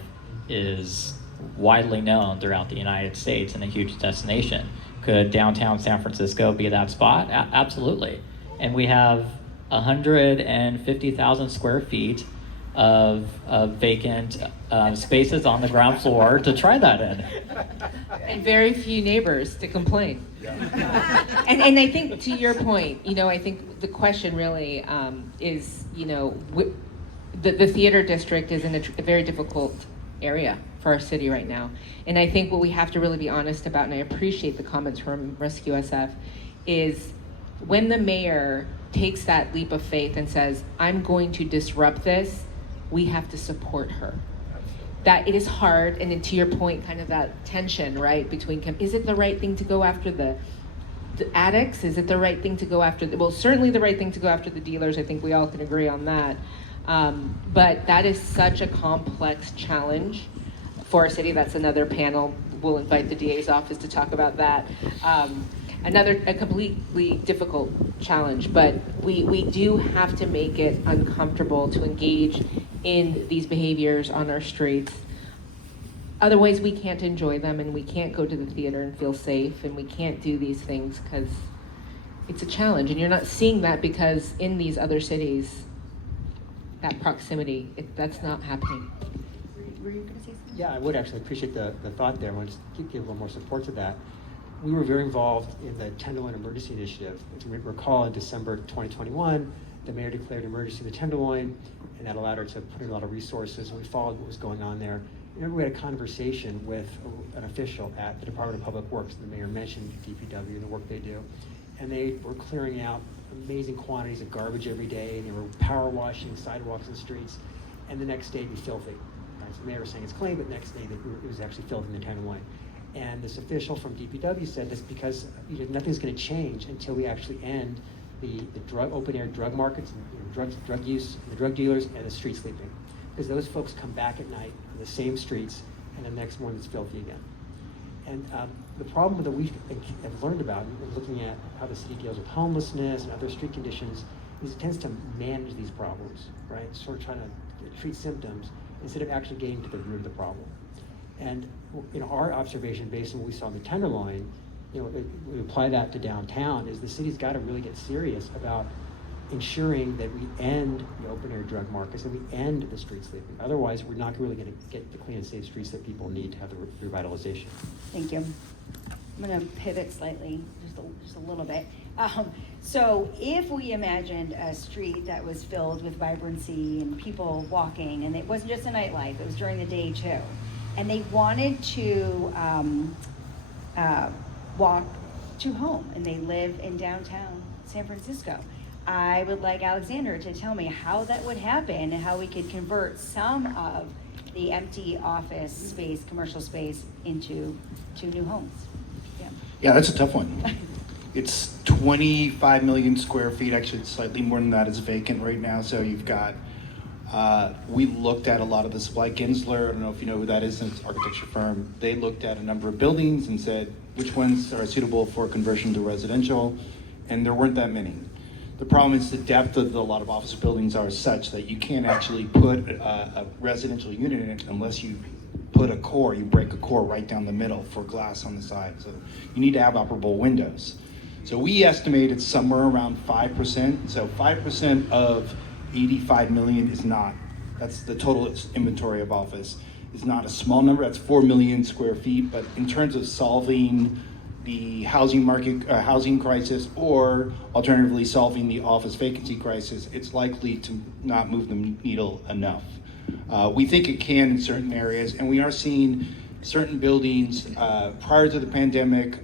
is widely known throughout the United States and a huge destination. Could downtown San Francisco be that spot? Absolutely. And we have 150,000 square feet of vacant spaces on the ground floor to try that in. And very few neighbors to complain. And I think to your point, I think the question really is, the theater district is in a very difficult area for our city right now. And I think what we have to really be honest about, and I appreciate the comments from RescueSF, is when the mayor takes that leap of faith and says, I'm going to disrupt this, we have to support her. That it is hard, and then to your point, kind of that tension, right, between, is it the right thing to go after the addicts? Is it the right thing to go after, well, certainly the right thing to go after the dealers. I think we all can agree on that. But that is such a complex challenge for our city. That's another panel. We'll invite the DA's office to talk about that. A completely difficult challenge, but we do have to make it uncomfortable to engage in these behaviors on our streets. Otherwise, we can't enjoy them, and we can't go to the theater and feel safe, and we can't do these things because it's a challenge. And you're not seeing that because in these other cities, that proximity, that's not happening. Were you going to say something? Yeah, I would actually appreciate the thought there. I want to just give a little more support to that. We were very involved in the Tenderloin Emergency Initiative. As you recall, in December 2021, the mayor declared emergency in the Tenderloin, and that allowed her to put in a lot of resources, and we followed what was going on there. Remember, we had a conversation with an official at the Department of Public Works. The mayor mentioned DPW and the work they do, and they were clearing out amazing quantities of garbage every day, and they were power washing sidewalks and streets, and the next day it'd be filthy. Right? So the mayor was saying it's clean, but next day it was actually filthy in the Tenderloin. And this official from DPW said this because nothing's going to change until we actually end the open air drug markets, and drug use, the drug dealers, and the street sleeping, because those folks come back at night on the same streets, and the next morning it's filthy again. And the problem that we have learned about, and looking at how the city deals with homelessness and other street conditions, is it tends to manage these problems, right? Sort of trying to treat symptoms instead of actually getting to the root of the problem. And our observation based on what we saw in the Tenderloin, we apply that to downtown, is the city's got to really get serious about ensuring that we end the open air drug markets and we end the street sleeping. Otherwise, we're not really going to get the clean and safe streets that people need to have the revitalization. Thank you. I'm going to pivot slightly, just a little bit. So if we imagined a street that was filled with vibrancy and people walking, and it wasn't just a nightlife, it was during the day too, and they wanted to walk to home, and they live in downtown San Francisco, I would like Alexander to tell me how that would happen and how we could convert some of the empty office space, commercial space, into new homes. Yeah, that's a tough one. It's 25 million square feet, actually slightly more than that is vacant right now. So you've got, we looked at a lot of the supply. Gensler, I don't know if you know who that is, it's an architecture firm. They looked at a number of buildings and said, which ones are suitable for conversion to residential? And there weren't that many. The problem is the depth of a lot of office buildings are such that you can't actually put a residential unit in it unless you put a core, you break a core right down the middle for glass on the side. So you need to have operable windows. So we estimated somewhere around 5%. So 5% of 85 million is not, that's the total inventory of office, is not a small number. That's 4 million square feet. But in terms of solving the housing market, housing crisis, or alternatively solving the office vacancy crisis, it's likely to not move the needle enough. We think it can in certain areas, and we are seeing certain buildings, prior to the pandemic,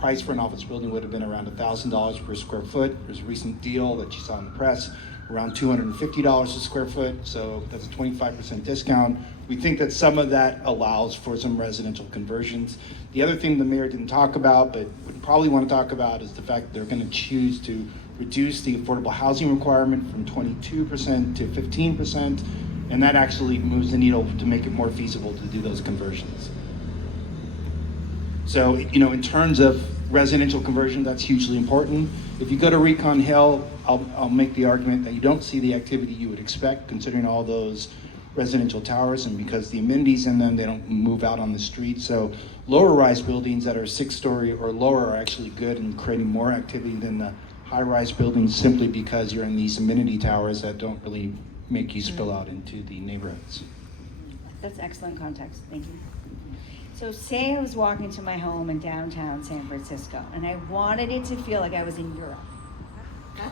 price for an office building would have been around $1,000 per square foot. There's a recent deal that you saw in the press, around $250 a square foot, so that's a 25% discount. We think that some of that allows for some residential conversions. The other thing the mayor didn't talk about, but would probably want to talk about, is the fact that they're going to choose to reduce the affordable housing requirement from 22% to 15%, and that actually moves the needle to make it more feasible to do those conversions. So, in terms of residential conversion, that's hugely important. If you go to Recon Hill, I'll make the argument that you don't see the activity you would expect, considering all those residential towers, and because the amenities in them, they don't move out on the street. So lower-rise buildings that are 6-story or lower are actually good in creating more activity than the high-rise buildings, simply because you're in these amenity towers that don't really make you spill out into the neighborhoods. That's excellent context, thank you. So say I was walking to my home in downtown San Francisco, and I wanted it to feel like I was in Europe.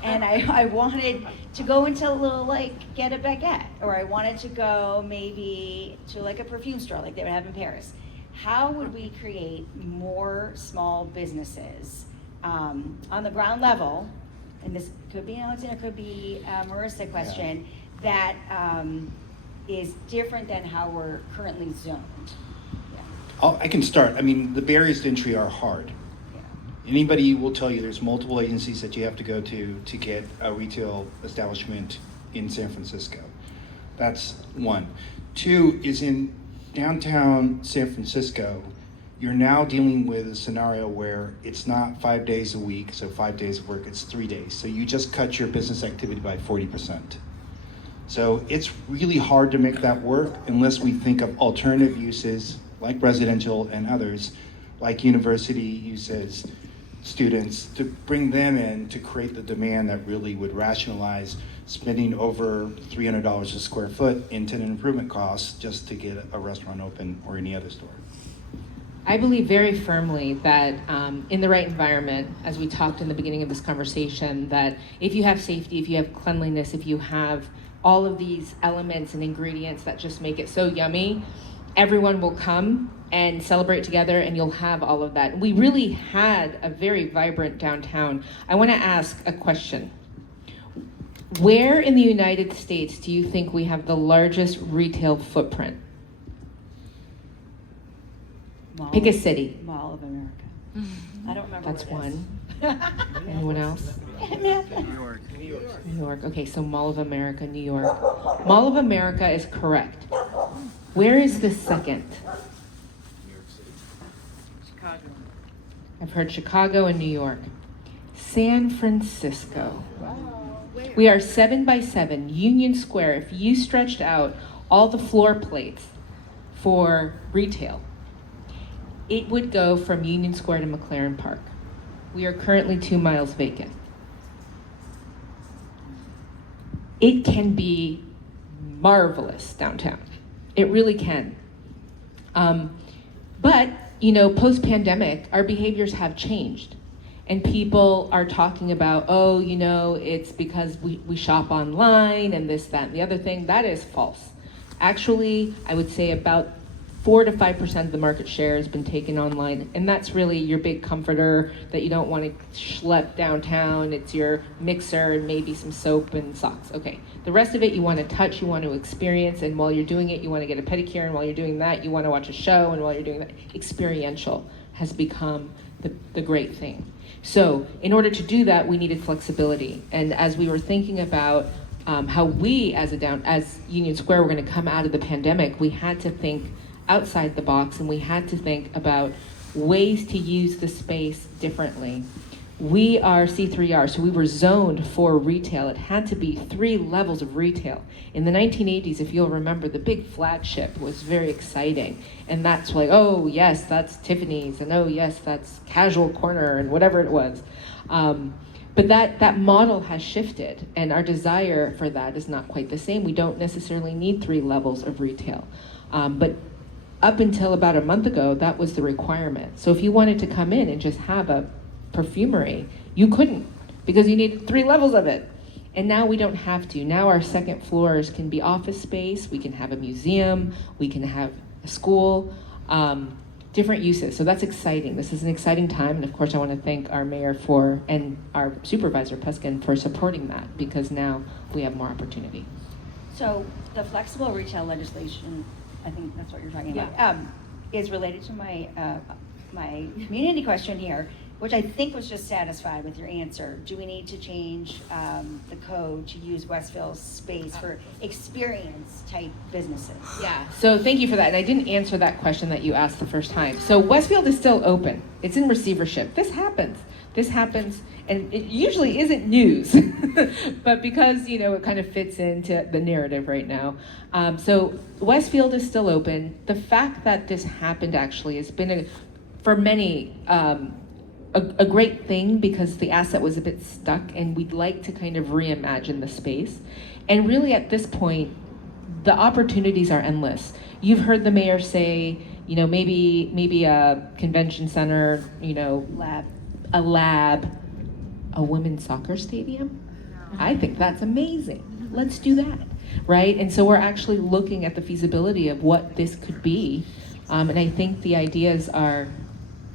And I wanted to go into a little, get a baguette, or I wanted to go maybe to a perfume store like they would have in Paris. How would we create more small businesses on the ground level, and this could be Alexander, could be a Marisa question, that is different than how we're currently zoned? I can start. The barriers to entry are hard. Anybody will tell you there's multiple agencies that you have to go to get a retail establishment in San Francisco. That's one. Two is in downtown San Francisco, you're now dealing with a scenario where it's not 5 days a week, so 5 days of work, it's 3 days. So you just cut your business activity by 40%. So it's really hard to make that work unless we think of alternative uses like residential and others, like university uses, students, to bring them in to create the demand that really would rationalize spending over $300 a square foot in tenant improvement costs just to get a restaurant open or any other store. I believe very firmly that in the right environment, as we talked in the beginning of this conversation, that if you have safety, if you have cleanliness, if you have all of these elements and ingredients that just make it so yummy, everyone will come and celebrate together, and you'll have all of that. We really had a very vibrant downtown. I want to ask a question. Where in the United States do you think we have the largest retail footprint? Pick a city. Mall of America. I don't remember. That's one. Anyone else? New York. Okay, so Mall of America, New York. Mall of America is correct. Where is the second? Chicago. I've heard Chicago and New York. San Francisco. We are 7 by 7, Union Square. If you stretched out all the floor plates for retail, it would go from Union Square to McLaren Park. We are currently 2 miles vacant. It can be marvelous downtown. It really can. But, you know, post-pandemic, our behaviors have changed. And people are talking about, oh, you know, it's because we shop online and this, that, and the other thing. That is false. Actually, I would say about 4 to 5% of the market share has been taken online, and that's really your big comforter that you don't want to schlep downtown. It's your mixer and maybe some soap and socks. Okay, the rest of it you want to touch, you want to experience, and while you're doing it, you want to get a pedicure, and while you're doing that, you want to watch a show, and while you're doing that, experiential has become the great thing. So in order to do that, we needed flexibility, and as we were thinking about how we as Union Square were going to come out of the pandemic, we had to think outside the box, and we had to think about ways to use the space differently. We are C3R, so we were zoned for retail. It had to be 3 levels of retail. In the 1980s, if you'll remember, the big flagship was very exciting. And that's like, oh yes, that's Tiffany's, and oh yes, that's Casual Corner, and whatever it was. But that model has shifted, and our desire for that is not quite the same. We don't necessarily need 3 levels of retail. But up until about a month ago, that was the requirement. So if you wanted to come in and just have a perfumery, you couldn't, because you needed 3 levels of it. And now we don't have to. Now our second floors can be office space, we can have a museum, we can have a school, different uses. So that's exciting. This is an exciting time, and of course I want to thank our mayor and our supervisor, Peskin, for supporting that, because now we have more opportunity. So the flexible retail legislation, I think that's what you're talking about, is related to my my community question here, which I think was just satisfied with your answer. Do we need to change the code to use Westville's space for experience type businesses? Yeah, so thank you for that. And I didn't answer that question that you asked the first time. So Westfield is still open. It's in receivership. This happens, and it usually isn't news, but because, you know, it kind of fits into the narrative right now. So Westfield is still open. The fact that this happened actually has been, for many, a great thing, because the asset was a bit stuck, and we'd like to kind of reimagine the space. And really at this point, the opportunities are endless. You've heard the mayor say, you know, maybe a convention center, you know, a lab, a women's soccer stadium. I think that's amazing. Let's do that, right? And so we're actually looking at the feasibility of what this could be. And I think the ideas are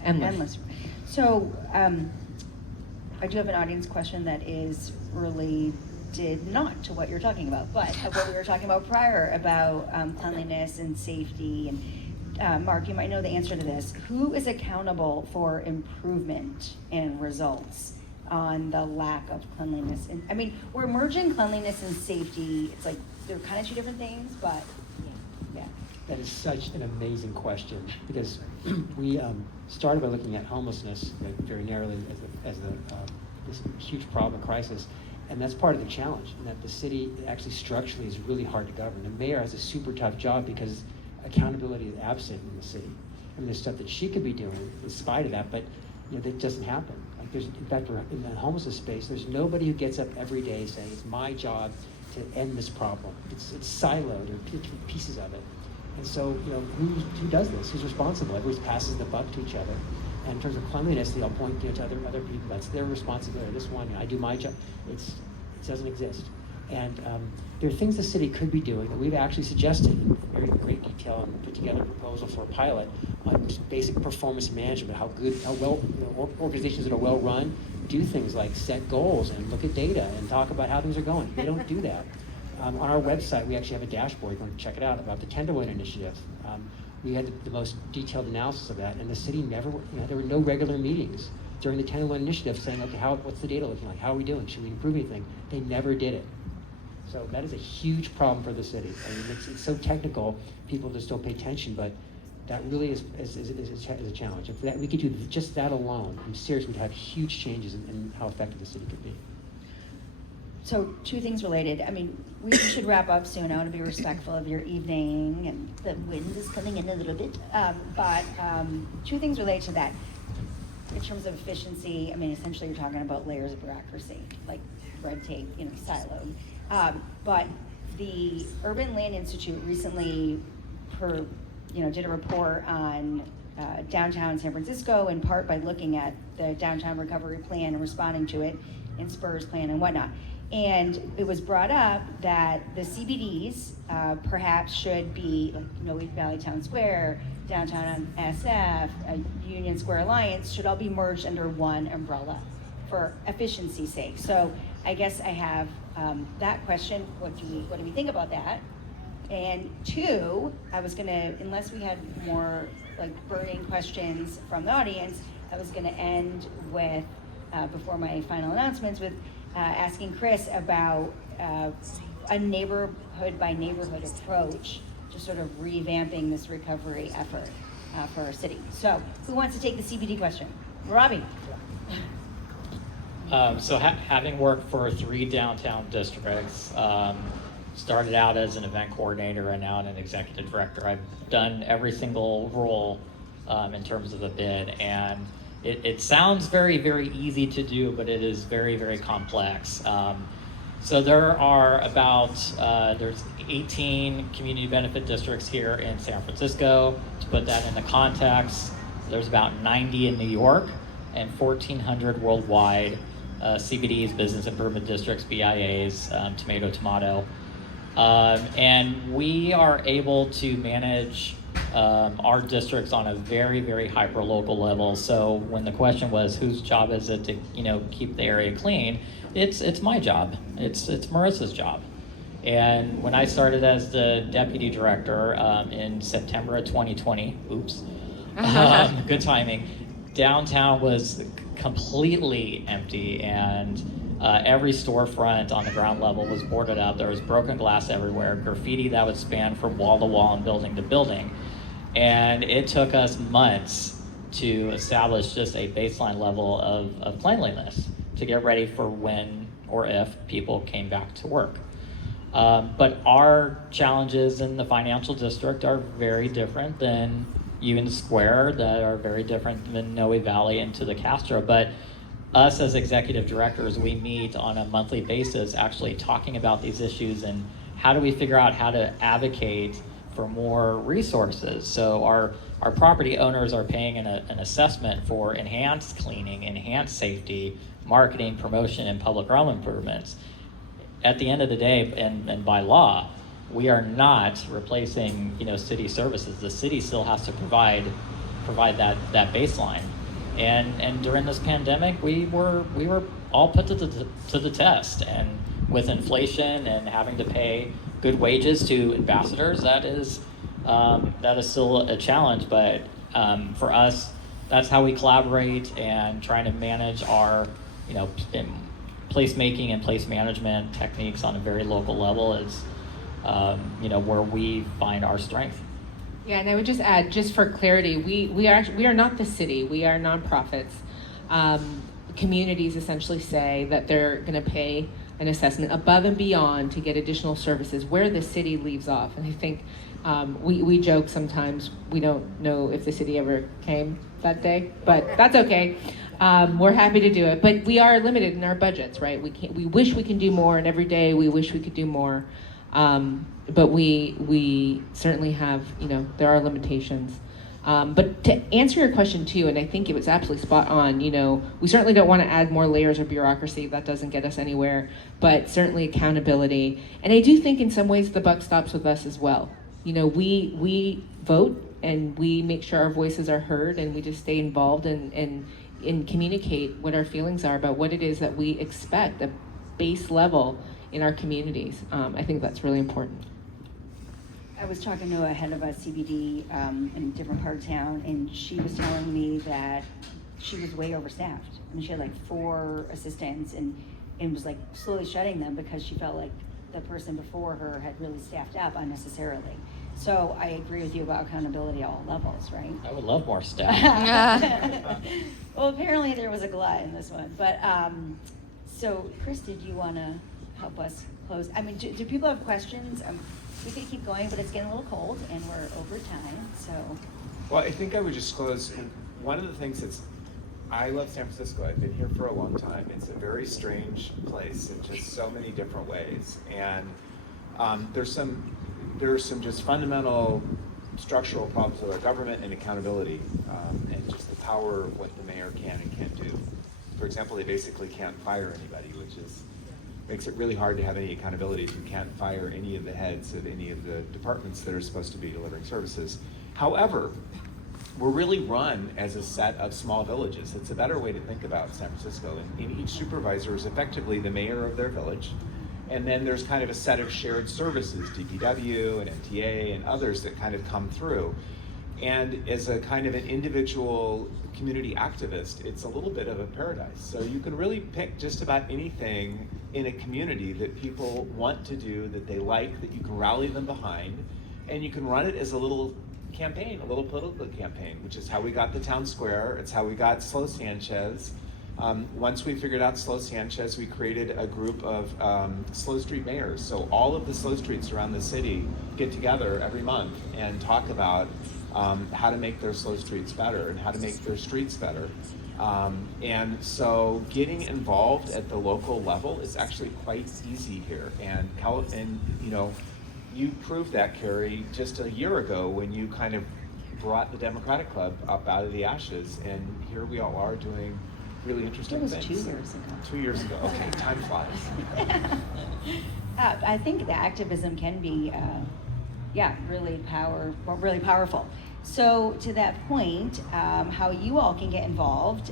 endless. So I do have an audience question that is related not to what you're talking about, but of what we were talking about prior about cleanliness and safety. And Mark, you might know the answer to this. Who is accountable for improvement in results on the lack of cleanliness? And I mean, we're merging cleanliness and safety. It's like they're kind of 2 different things, but yeah. That is such an amazing question, because we started by looking at homelessness very narrowly as this huge problem, crisis, and that's part of the challenge. And that the city actually structurally is really hard to govern. The mayor has a super tough job because accountability is absent in the city. I mean, there's stuff that she could be doing in spite of that, but you know, that doesn't happen. Like in fact, in the homelessness space, there's nobody who gets up every day saying it's my job to end this problem. It's siloed or pieces of it. And so, you know, who does this? Who's responsible? Everybody passes the buck to each other. And in terms of cleanliness, they all point to other people. That's their responsibility. This one, you know, I do my job. It doesn't exist. And there are things the city could be doing that we've actually suggested in very great detail and put together a proposal for a pilot on just basic performance management, how well, you know, organizations that are well run do things like set goals and look at data and talk about how things are going. They don't do that. On our website, we actually have a dashboard, you want to check it out, about the Tenderloin Initiative. We had the most detailed analysis of that, and the city never, you know, there were no regular meetings during the Tenderloin Initiative saying, okay, what's the data looking like? How are we doing? Should we improve anything? They never did it. So that is a huge problem for the city. I mean, it's so technical, people just don't pay attention, but that really is a challenge. If we could do just that alone, I'm serious, we'd have huge changes in how effective the city could be. So two things related. I mean, we should wrap up soon. I want to be respectful of your evening, and the wind is coming in a little bit. But two things related to that. In terms of efficiency, I mean, essentially you're talking about layers of bureaucracy, like red tape, siloed. But the Urban Land Institute recently, did a report on downtown San Francisco, in part by looking at the downtown recovery plan and responding to it, and Spurs plan and whatnot. And it was brought up that the CBDs perhaps should be like Noe Valley Town Square, downtown SF, Union Square Alliance should all be merged under one umbrella for efficiency's sake. So I guess I have that question. What do we think about that? And two, I was gonna, unless we had more like burning questions from the audience, I was gonna end with, before my final announcements, with asking Chris about a neighborhood by neighborhood approach to sort of revamping this recovery effort for our city. So who wants to take the CBD question? Robbie. Having worked for 3 downtown districts, started out as an event coordinator and now an executive director. I've done every single role in terms of the bid, and it sounds very, very easy to do, but it is very, very complex. So there are there's 18 community benefit districts here in San Francisco. To put that into context, there's about 90 in New York and 1,400 worldwide. CBDs, business improvement districts, BIAs, tomato. And we are able to manage our districts on a very, very hyper-local level. So when the question was, whose job is it to keep the area clean, it's my job. It's Marisa's job. And when I started as the deputy director in September of 2020, good timing, downtown was completely empty, and every storefront on the ground level was boarded up. There was broken glass everywhere, graffiti that would span from wall to wall and building to building. And it took us months to establish just a baseline level of cleanliness to get ready for when or if people came back to work. But our challenges in the financial district are very different than Union Square, that are very different than Noe Valley into the Castro. But us as executive directors, we meet on a monthly basis actually talking about these issues and how do we figure out how to advocate for more resources. So our property owners are paying an assessment for enhanced cleaning, enhanced safety, marketing, promotion, and public realm improvements. At the end of the day, and by law, we are not replacing city services. The city still has to provide that baseline. And during this pandemic, we were all put to the test. And with inflation and having to pay good wages to ambassadors, that is still a challenge. But for us, that's how we collaborate and trying to manage our placemaking and place management techniques on a very local level is where we find our strength. Yeah, and I would just add, just for clarity, we are not the city. We are nonprofits. Communities essentially say that they're going to pay an assessment above and beyond to get additional services where the city leaves off. And I think we joke sometimes we don't know if the city ever came that day, but that's okay. We're happy to do it, but we are limited in our budgets, right? We wish we can do more, and every day we wish we could do more. But we certainly have, there are limitations. But to answer your question too, and I think it was absolutely spot on, we certainly don't want to add more layers of bureaucracy. That doesn't get us anywhere, but certainly accountability. And I do think in some ways the buck stops with us as well. We vote and we make sure our voices are heard, and we just stay involved and communicate what our feelings are about what it is that we expect, the base level in our communities. I think that's really important. I was talking to a head of a CBD in a different part of town, and she was telling me that she was way overstaffed. I mean, she had like 4 assistants and was like slowly shutting them because she felt like the person before her had really staffed up unnecessarily. So I agree with you about accountability at all levels, right? I would love more staff. Well, apparently there was a glut in this one. But so Chris, did you want to help us close. I mean, do people have questions? We could keep going, but it's getting a little cold and we're over time, so. Well, I think I would just close. One of the things I love San Francisco. I've been here for a long time. It's a very strange place in just so many different ways. And there are some just fundamental structural problems with our government and accountability, and just the power of what the mayor can and can't do. For example, they basically can't fire anybody, which makes it really hard to have any accountability if you can't fire any of the heads of any of the departments that are supposed to be delivering services. However, we're really run as a set of small villages. It's a better way to think about San Francisco. And each supervisor is effectively the mayor of their village. And then there's kind of a set of shared services, DPW and MTA and others that kind of come through. And as a kind of an individual community activist, it's a little bit of a paradise. So you can really pick just about anything in a community that people want to do, that they like, that you can rally them behind, and you can run it as a little campaign, a little political campaign, which is how we got the town square. It's how we got Slow Sanchez. Once we figured out Slow Sanchez, we created a group of slow street mayors. So all of the slow streets around the city get together every month and talk about how to make their slow streets better and how to make their streets better. And so getting involved at the local level is actually quite easy here. And you know, you proved that, Carrie, just a year ago when you kind of brought the Democratic Club up out of the ashes, and here we all are doing really interesting things. It was 2 years ago. 2 years ago. Okay, time flies. I think the activism can be, really powerful. So to that point, how you all can get involved,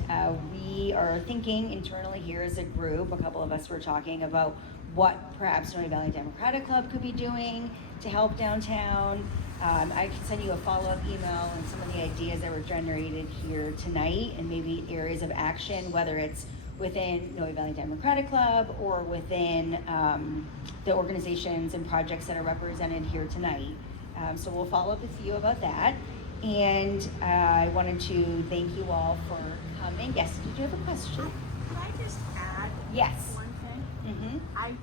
we are thinking internally here as a group. A couple of us were talking about what perhaps Noe Valley Democratic Club could be doing to help downtown. I can send you a follow-up email on some of the ideas that were generated here tonight and maybe areas of action, whether it's within Noe Valley Democratic Club or within the organizations and projects that are represented here tonight. So we'll follow up with you about that. And I wanted to thank you all for coming. Yes, did you have a question? Can I just add Yes. one thing? Mm-hmm.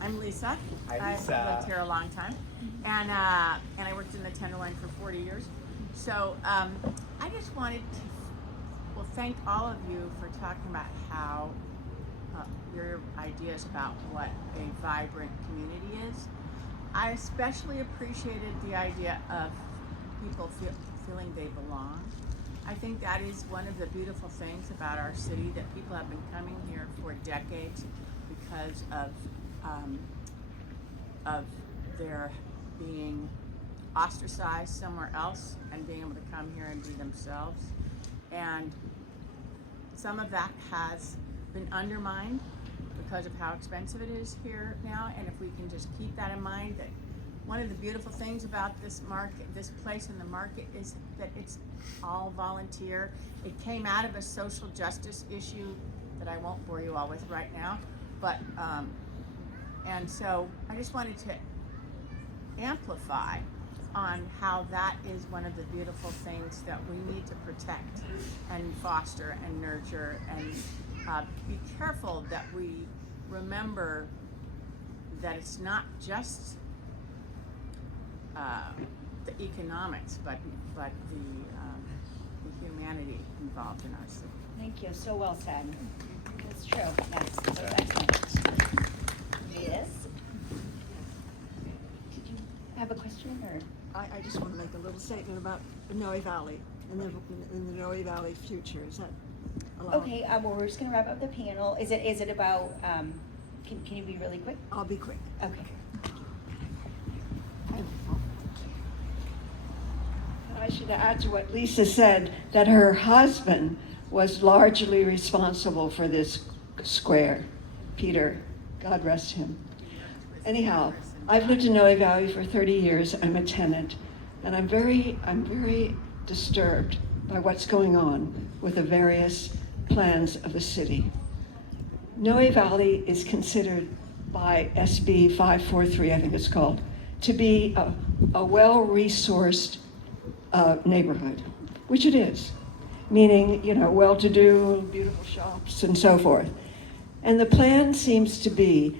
I'm Lisa. Hi, Lisa. I've lived here a long time, and I worked in the Tenderloin for 40 years. So I just wanted to thank all of you for talking about how your ideas about what a vibrant community is. I especially appreciated the idea of people feeling they belong. I think that is one of the beautiful things about our city, that people have been coming here for decades because of their being ostracized somewhere else and being able to come here and be themselves. And some of that has been undermined because of how expensive it is here now. And if we can just keep that in mind, that one of the beautiful things about this market, this place in the market, is that it's all volunteer. It came out of a social justice issue that I won't bore you all with right now, but and so I just wanted to amplify on how that is one of the beautiful things that we need to protect and foster and nurture, and be careful that we remember that it's not just the economics, but the humanity involved in our city. Thank you. So well said. It's true. Yes. So excellent. Yes. Did you have a question, or? I just want to make a little statement about Noe Valley and the Noe Valley future. Is that allowed? Okay. Well, we're just going to wrap up the panel. Is it about? Can you be really quick? I'll be quick. Okay. I should add to what Lisa said, that her husband was largely responsible for this square. Peter, God rest him. Anyhow, I've lived in Noe Valley for 30 years. I'm a tenant, and I'm very disturbed by what's going on with the various plans of the city. Noe Valley is considered by SB 543, I think it's called, to be a well-resourced neighborhood, which it is, meaning, well-to-do, beautiful shops, and so forth. And the plan seems to be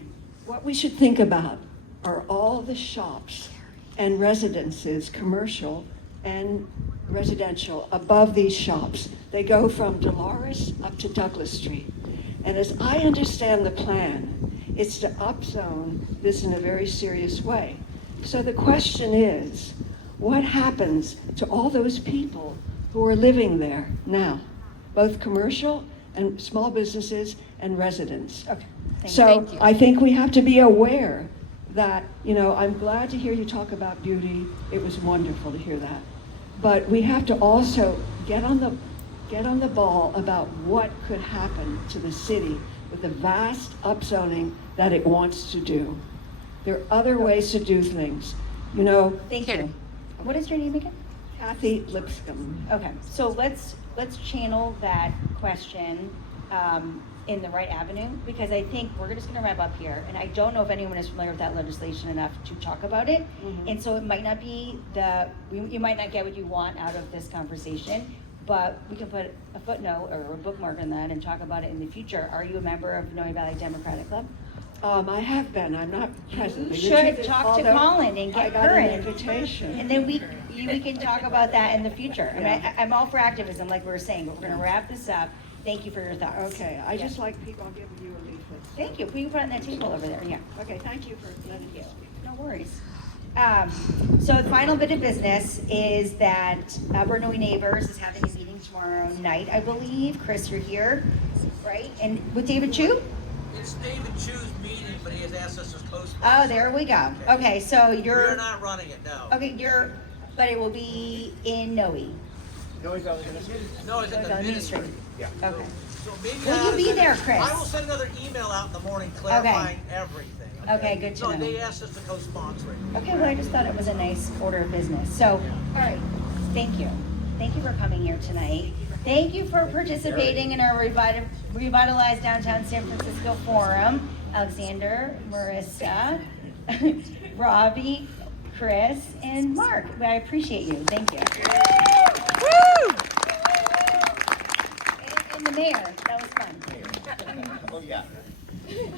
what we should think about are all the shops and residences, commercial and residential, above these shops. They go from Dolores up to Douglas Street. And as I understand the plan, it's to upzone this in a very serious way. So the question is, what happens to all those people who are living there now, both commercial and small businesses and residents? Okay, So thank you. I think we have to be aware that, I'm glad to hear you talk about beauty. It was wonderful to hear that. But we have to also get on the ball about what could happen to the city with the vast upzoning that it wants to do. There are other ways to do things. Thank you. What is your name again? Kathy Lipscomb. Okay, so let's channel that question in the right avenue, because I think we're just gonna wrap up here, and I don't know if anyone is familiar with that legislation enough to talk about it. And so it might not be you might not get what you want out of this conversation, but we can put a footnote or a bookmark on that and talk about it in the future. Are you a member of Noe Valley Democratic Club? I have been. I'm not presently. You should talk to Colin and I get got her an in. invitation. And then we can talk about that in the future. I mean, Yeah. I'm all for activism, like we were saying, but we're gonna wrap this up. Thank you for your thoughts. Okay, I just like people, I'll give you a leaflet. Thank you. We can put it on that table over there, yeah. Okay, thank you for letting me speak. No worries. So the final bit of business is that Bernoulli Neighbors is having a meeting tomorrow night, I believe. Chris, you're here, right? And with David Chu? It's David Chu's meeting, but he has asked us to postpone. Oh, there we go. Okay, so You're not running it, no. okay, but it will be in Noe. No, he's at the ministry. Okay. So maybe Will you be there, Chris? I will send another email out in the morning clarifying everything. Okay, good to No, know. they asked us to co-sponsor it. Okay, well, I just thought it was a nice order of business. So, all right, thank you. Thank you for coming here tonight. Thank you for participating in our Revitalize Downtown San Francisco Forum. Alexander, Marisa, Robbie, Chris, and Mark. I appreciate you. Thank you. Woo! And the mayor. That was fun. Oh, yeah.